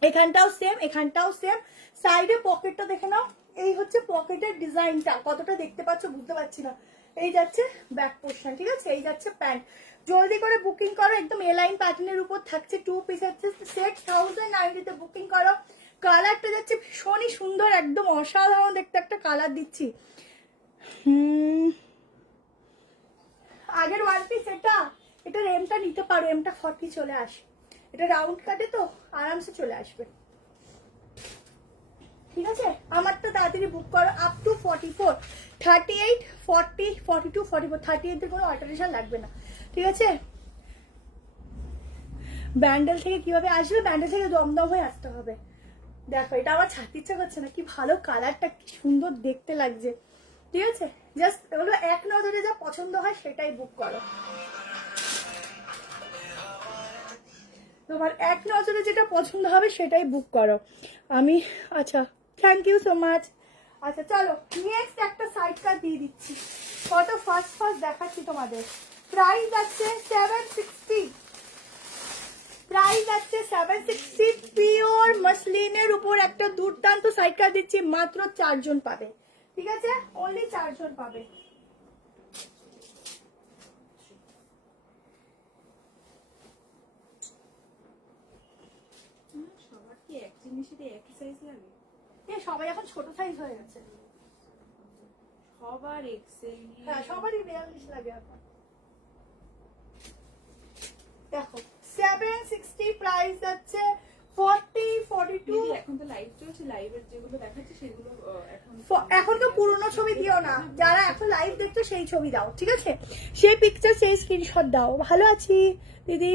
এখানটাও সেম, এখানটাও সেম। সাইডে পকেটটা দেখে নাও, এই হচ্ছে পকেটের ডিজাইনটা, কতটা দেখতে পাচ্ছ বুঝতে পারছি না। এই যাচ্ছে ব্যাক পোর্শন, ঠিক আছে? এই যাচ্ছে প্যান্ট। জলদি করে বুকিং করো, একদম এ লাইন প্যাটার্নের উপর থাকছে, 2 পিসের সেট, 1090 তে বুকিং করো। কালারটা যাচ্ছে ভীষণই সুন্দর, একদম অসাধারণ দেখতে একটা কালার দিচ্ছি। আগের ওয়ান পিস এটার এমটা নিতে পারো, এমটা 40 চলে আসে, এটা রাউন্ড কাটে তো আরামসে চলে আসবে, ঠিক আছে? আমারটা তাড়াতাড়ি বুক করো, আপ টু 44, 38, 40, 42, 44, 38 এর কোনো অল্টারেশন লাগবে না, ঠিক আছে? ব্যান্ডেল থেকে কিভাবে আসবে? ব্যান্ডেল থেকে দমদম হয়ে আসতে হবে। দেখো, এটা আমার ছাড়তে ইচ্ছা করছে না, কি ভালো কালারটা, কি সুন্দর দেখতে লাগছে, ঠিক আছে? জাস্ট এগুলো এক নজরে যা পছন্দ হয় সেটাই বুক করো। তোমার এক নজরে যেটা পছন্দ হবে সেটাই বুক করো। আমি আচ্ছা, থ্যাংক ইউ সো মাচ। আচ্ছা চলো নেক্সট একটা সাইড কাট দিয়ে দিচ্ছি, কত ফার্স্ট দেখাচ্ছি তোমাদের। প্রাইস আছে 760, প্রাইস আছে 760। পিওর মাসলিনের উপর একটা দুর্দান্ত সাইড কাট দিচ্ছি, মাত্র 4 জন পাবে, ঠিক আছে? অনলি 4 জন পাবে। সবার কি এক জিনিসেরই একই সাইজ লাগে? সবাই এখন ছোট সাইজ হয়ে গেছে, সবার এক্সেল। হ্যাঁ সবারই 42 লাগে এখন। দেখো 760, প্রাইস আছে 40, 42। এখন তো লাইভ চলছে, লাইভের যেগুলো দেখাচ্ছে সেগুলো এখন তো পুরনো ছবি দিও না, যারা এখন লাইভ দেখছো সেই ছবি দাও, ঠিক আছে? সেই পিকচার, সেই স্ক্রিনশট দাও। ভালো আছি দিদি।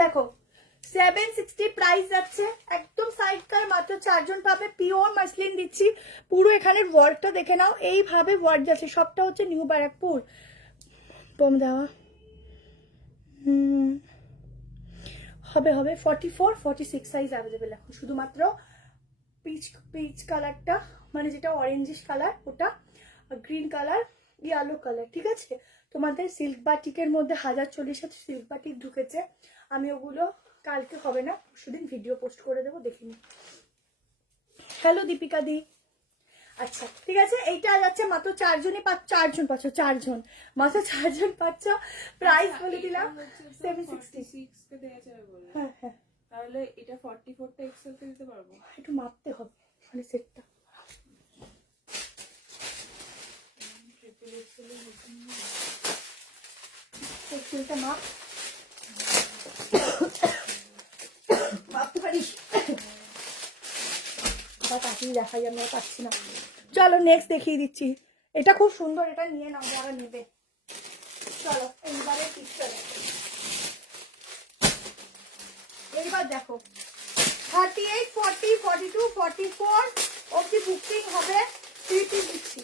দেখো 760 প্রাইস যাচ্ছে, একদম সাইড কার, মাত্র 4 জন পাবে। পিওর মাসলিন দিচ্ছি, পুরো এখানের ওয়ার্কটা দেখে নাও, এইভাবে ওয়ার্ক যাচ্ছে, সবটা হচ্ছে নিউ ব্যারাকপুর পম দেওয়া। হবে 44 46 সাইজ অ্যাভেলেবেল এখন, শুধুমাত্র পিচ পিচ কালারটা, মানে যেটা অরেঞ্জিশ কালার ওটা, গ্রিন কালার, ইয়েলো কালার, ঠিক আছে। তোমাদের সিল্ক বাটিকের মধ্যে 1040 সিল্ক বাটিক ঢুকেছে, আমি ওগুলো কালকে হবে না পরশুদিন ভিডিও পোস্ট করে দেবো, দেখে নিই। হ্যালো দীপিকা দি। আচ্ছা ঠিক আছে, এইটা যাচ্ছে মাত্র 4 জনই 4 জন পাচ্ছ, 4 জন, মাত্র 4 জন পাচ্ছ। প্রাইস বলে দিলাম 760। কে দেয়া যাবে বলে। হ্যাঁ হ্যাঁ, তাহলে এটা 44 টা এক্সেল তে দিতে পারবো? একটু মাপতে হবে মানে সেটটা। ট্রিপল এক্সেল এর হচ্ছে না। এক্সেলটা মাপ, মাপতে পারিস? তাকেই দেখাই, আমি আর পাচ্ছি না। চলো নেক্সট দেখিয়ে দিচ্ছি, এটা খুব সুন্দর, এটা নিয়ে নাও যারা নেবে। চলো এইবারে পিকটা দেখো, এইবার দেখো 38 40 42 44 অবধি বুকিং হবে। 3 পিস দিচ্ছি,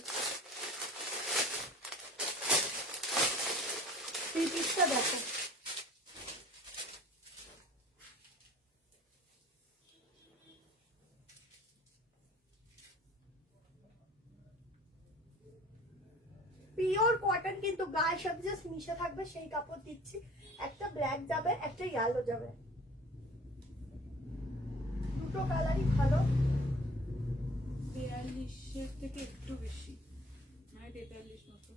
3 পিসটা দেখো। পিওর কটন, কিন্তু গায়ের সাথে জাস্ট মিশে থাকবে সেই কাপড় দিচ্ছি। একটা ব্ল্যাক যাবে, একটা ইয়েলো যাবে, দুটো কালারই ভালো। 42 এর থেকে একটু বেশি, মানে 43 মতো।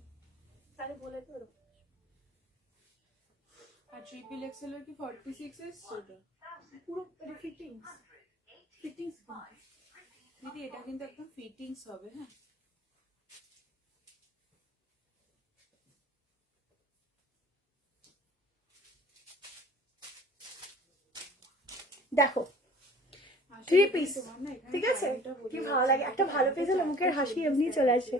তাহলে বলে তো আর ট্রিপল এক্সেল এর কি 46 এসছে ওটা? পুরো ফিটিংস, ফিটিংস দিদি এটা কিন্তু একদম ফিটিংস হবে। হ্যাঁ দেখো 3 পিস, ঠিক আছে। কি ভালো লাগে, একটা ভালো পিস হলে মুখের হাসি এমনি চলে আসে।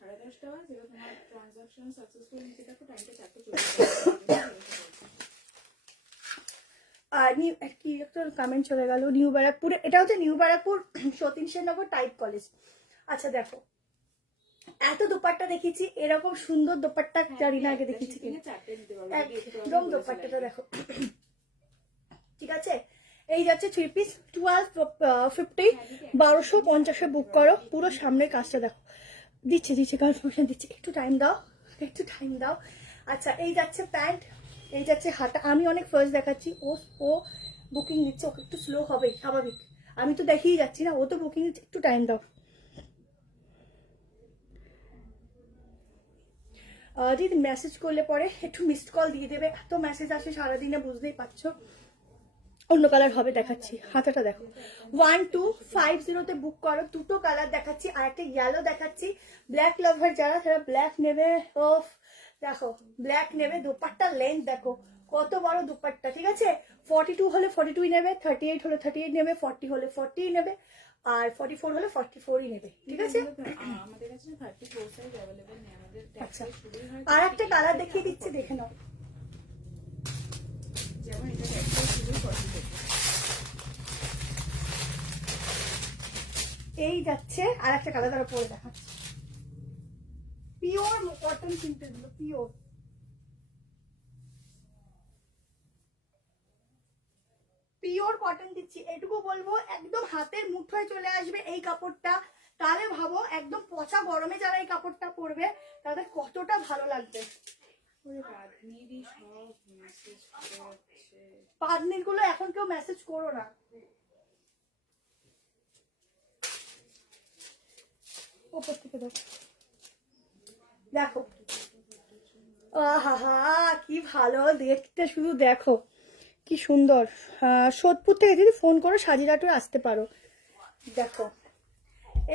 10:30 বাজে তোমার ট্রানজাকশন সাকসেসফুল নিচে দেখো টাইমটা 4:40। আর কি একটা কমেন্ট চলে গেল, নিউ ব্যারাকপুরে, এটা হচ্ছে নিউ ব্যারাকপুর সতীন সেননগর টাইপ কলেজ। আচ্ছা দেখো, এত দোপাট্টা দেখিয়েছি, এরকম সুন্দর দোপাট্টা জানি না আগে দেখিয়েছি কিনা। একদম দোপাট্টাটা দেখো, ঠিক আছে। এই যাচ্ছে 3 পিস 1250, 1250 বুক করো। পুরো সামনের কাজটা দেখো, দিচ্ছে দিচ্ছে কনফার্মেশন দিচ্ছে, একটু টাইম দাও, একটু টাইম দাও। আচ্ছা এই যাচ্ছে প্যান্ট, এই যাচ্ছে হাতা। আমি অনেক ফার্স্ট দেখাচ্ছি, ও বুকিং দিচ্ছে, ওকে একটু স্লো হবে স্বাভাবিক, আমি তো দেখিয়ে যাচ্ছি না, ও তো বুকিং দিচ্ছে, একটু টাইম দাও। দিদি মেসেজ করলে পরে একটু মিসড কল দিয়ে দেবে, এত মেসেজ আসে সারাদিনে, বুঝতেই পারছো। অন্য কালার হবে দেখাচ্ছি, হাতাটা দেখো 1250 বুক করো। দুটো কালার দেখাচ্ছি, আর একটা ইয়েলো দেখাচ্ছি। ব্ল্যাক লাভার যারা, তারা ব্ল্যাক নেবে। ওফ দেখো ব্ল্যাক নেবে, দোপাট্টার লেন্থ দেখো কত বড় দোপাট্টা, ঠিক আছে। 42 হলে 42 নেবে, 38 হলে 38 নেবে, 40 হলে 40 নেবে, আর 44 হলে 44ই নেবে, ঠিক আছে। আমাদের কাছে 34 সাইজ अवेलेबल নেই, আমাদের আচ্ছা শুরুই হয়। আর একটা কালার দেখিয়ে দিচ্ছি, দেখে নাও। যেমন এটা একটা শুরুই 40 থেকে। এই যাচ্ছে আর একটা কালার, তার উপরে দেখাচ্ছি, পিওর কটন কিনতে দিল, পিওর পিওর কটন দিচ্ছি। এটুকু বলবো, একদম হাতের মুঠোয় চলে আসবে এই কাপড়টা, তাহলে ভাবো একদম পচা গরমে যারা এই কাপড়টা পরবে তাদের কতটা ভালো লাগবে। পাদনির গুলো এখন কেউ মেসেজ করো না, ওপর থেকে দেখো, দেখো আহা কি ভালো দেখতে, শুধু দেখো কি সুন্দর। সোদপুর থেকে যদি ফোন করো সাজিরাটে আসতে পারো। দেখো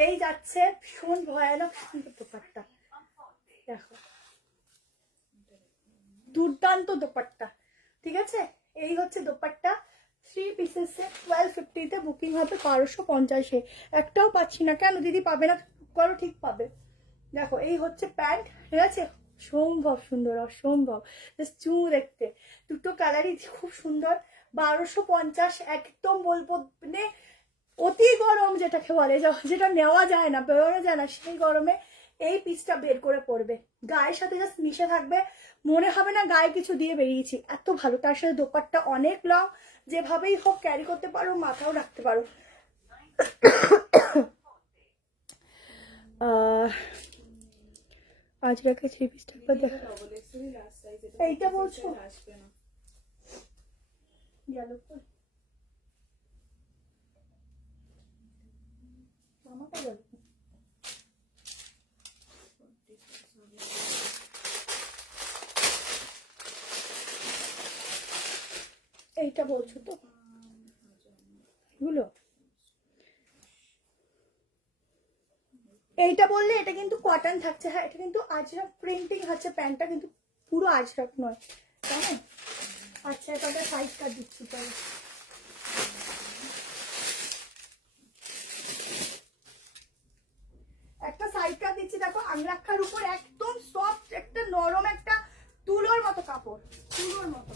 এই যাচ্ছে ভীষণ ভয়ানক সুন্দর দোপাট্টা, দেখো দুর্দান্ত দোপাট্টা, ঠিক আছে। এই হচ্ছে দোপাট্টা, 3 পিসেস 1250 বুকিং হবে, 1250। একটাও পাচ্ছি না, কেন দিদি পাবে না? করো, ঠিক পাবে। দেখো এই হচ্ছে প্যান্ট, ঠিক আছে, সম্ভব সুন্দর, অসম্ভব। জাস্ট চুমু দেখতে, দুটো কালারই খুব সুন্দর। 1250, একদম বলবো মানে অতি গরম যেটাকে বলে, যেটা নেওয়া যায় না, বেরোনো যায় না, সেই গরমে এই পিসটা বের করে পরবে, গায়ের সাথে জাস্ট মিশে থাকবে, মনে হবে না গায়ে কিছু দিয়ে বেরিয়েছি, এত ভালো। তার সাথে দোপাট্টা অনেক লং, যেভাবেই হোক ক্যারি করতে পারো, মাথাও রাখতে পারো। আজ রাখে 3 পিসটা একবার দেখা। ডবল এক্সেলই লাস্ট সাইজ, এইটা বলছো? আসবে না। গেল তো আমাকে গেল। এইটা বলছো তো এগুলো? এইটা বললে এটা কিন্তু কটন থাকছে, হ্যাঁ এটা কিন্তু আজরাক প্রিন্টিং হচ্ছে, প্যান্টটা কিন্তু পুরো আজরাক নয়, কেমন? আচ্ছা এটা সাইজ কাট দিচ্ছি তাহলে। একটা সাইড কাট দিচ্ছি, দেখো আংরাক্ষার উপর একদম সফট একটা নরম একটা তুলোর মতো কাপড়, তুলোর মতো।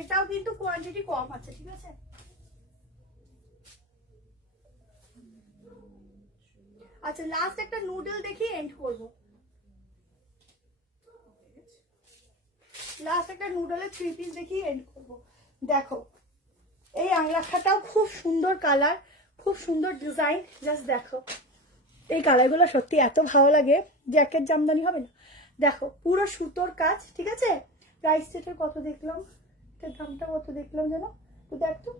এটাও কিন্তু কোয়ান্টিটি কম আছে, ঠিক আছে? আচ্ছা লাস্ট একটা নুডল দেখি এন্ড করব। লাস্ট একটা নুডলের 3 পিস দেখি এন্ড করব। দেখো এই আংরাখাটাও খুব সুন্দর কালার, খুব সুন্দর ডিজাইন, জাস্ট দেখো এই কালারগুলো সত্যি এত ভালো লাগে, জ্যাকেট জামদানি হবে না। দেখো পুরো সুতোর কাজ, ঠিক আছে? প্রাইস সেটার কত দেখলাম, এটার দামটা কত দেখলাম যেন, তো দেখ তো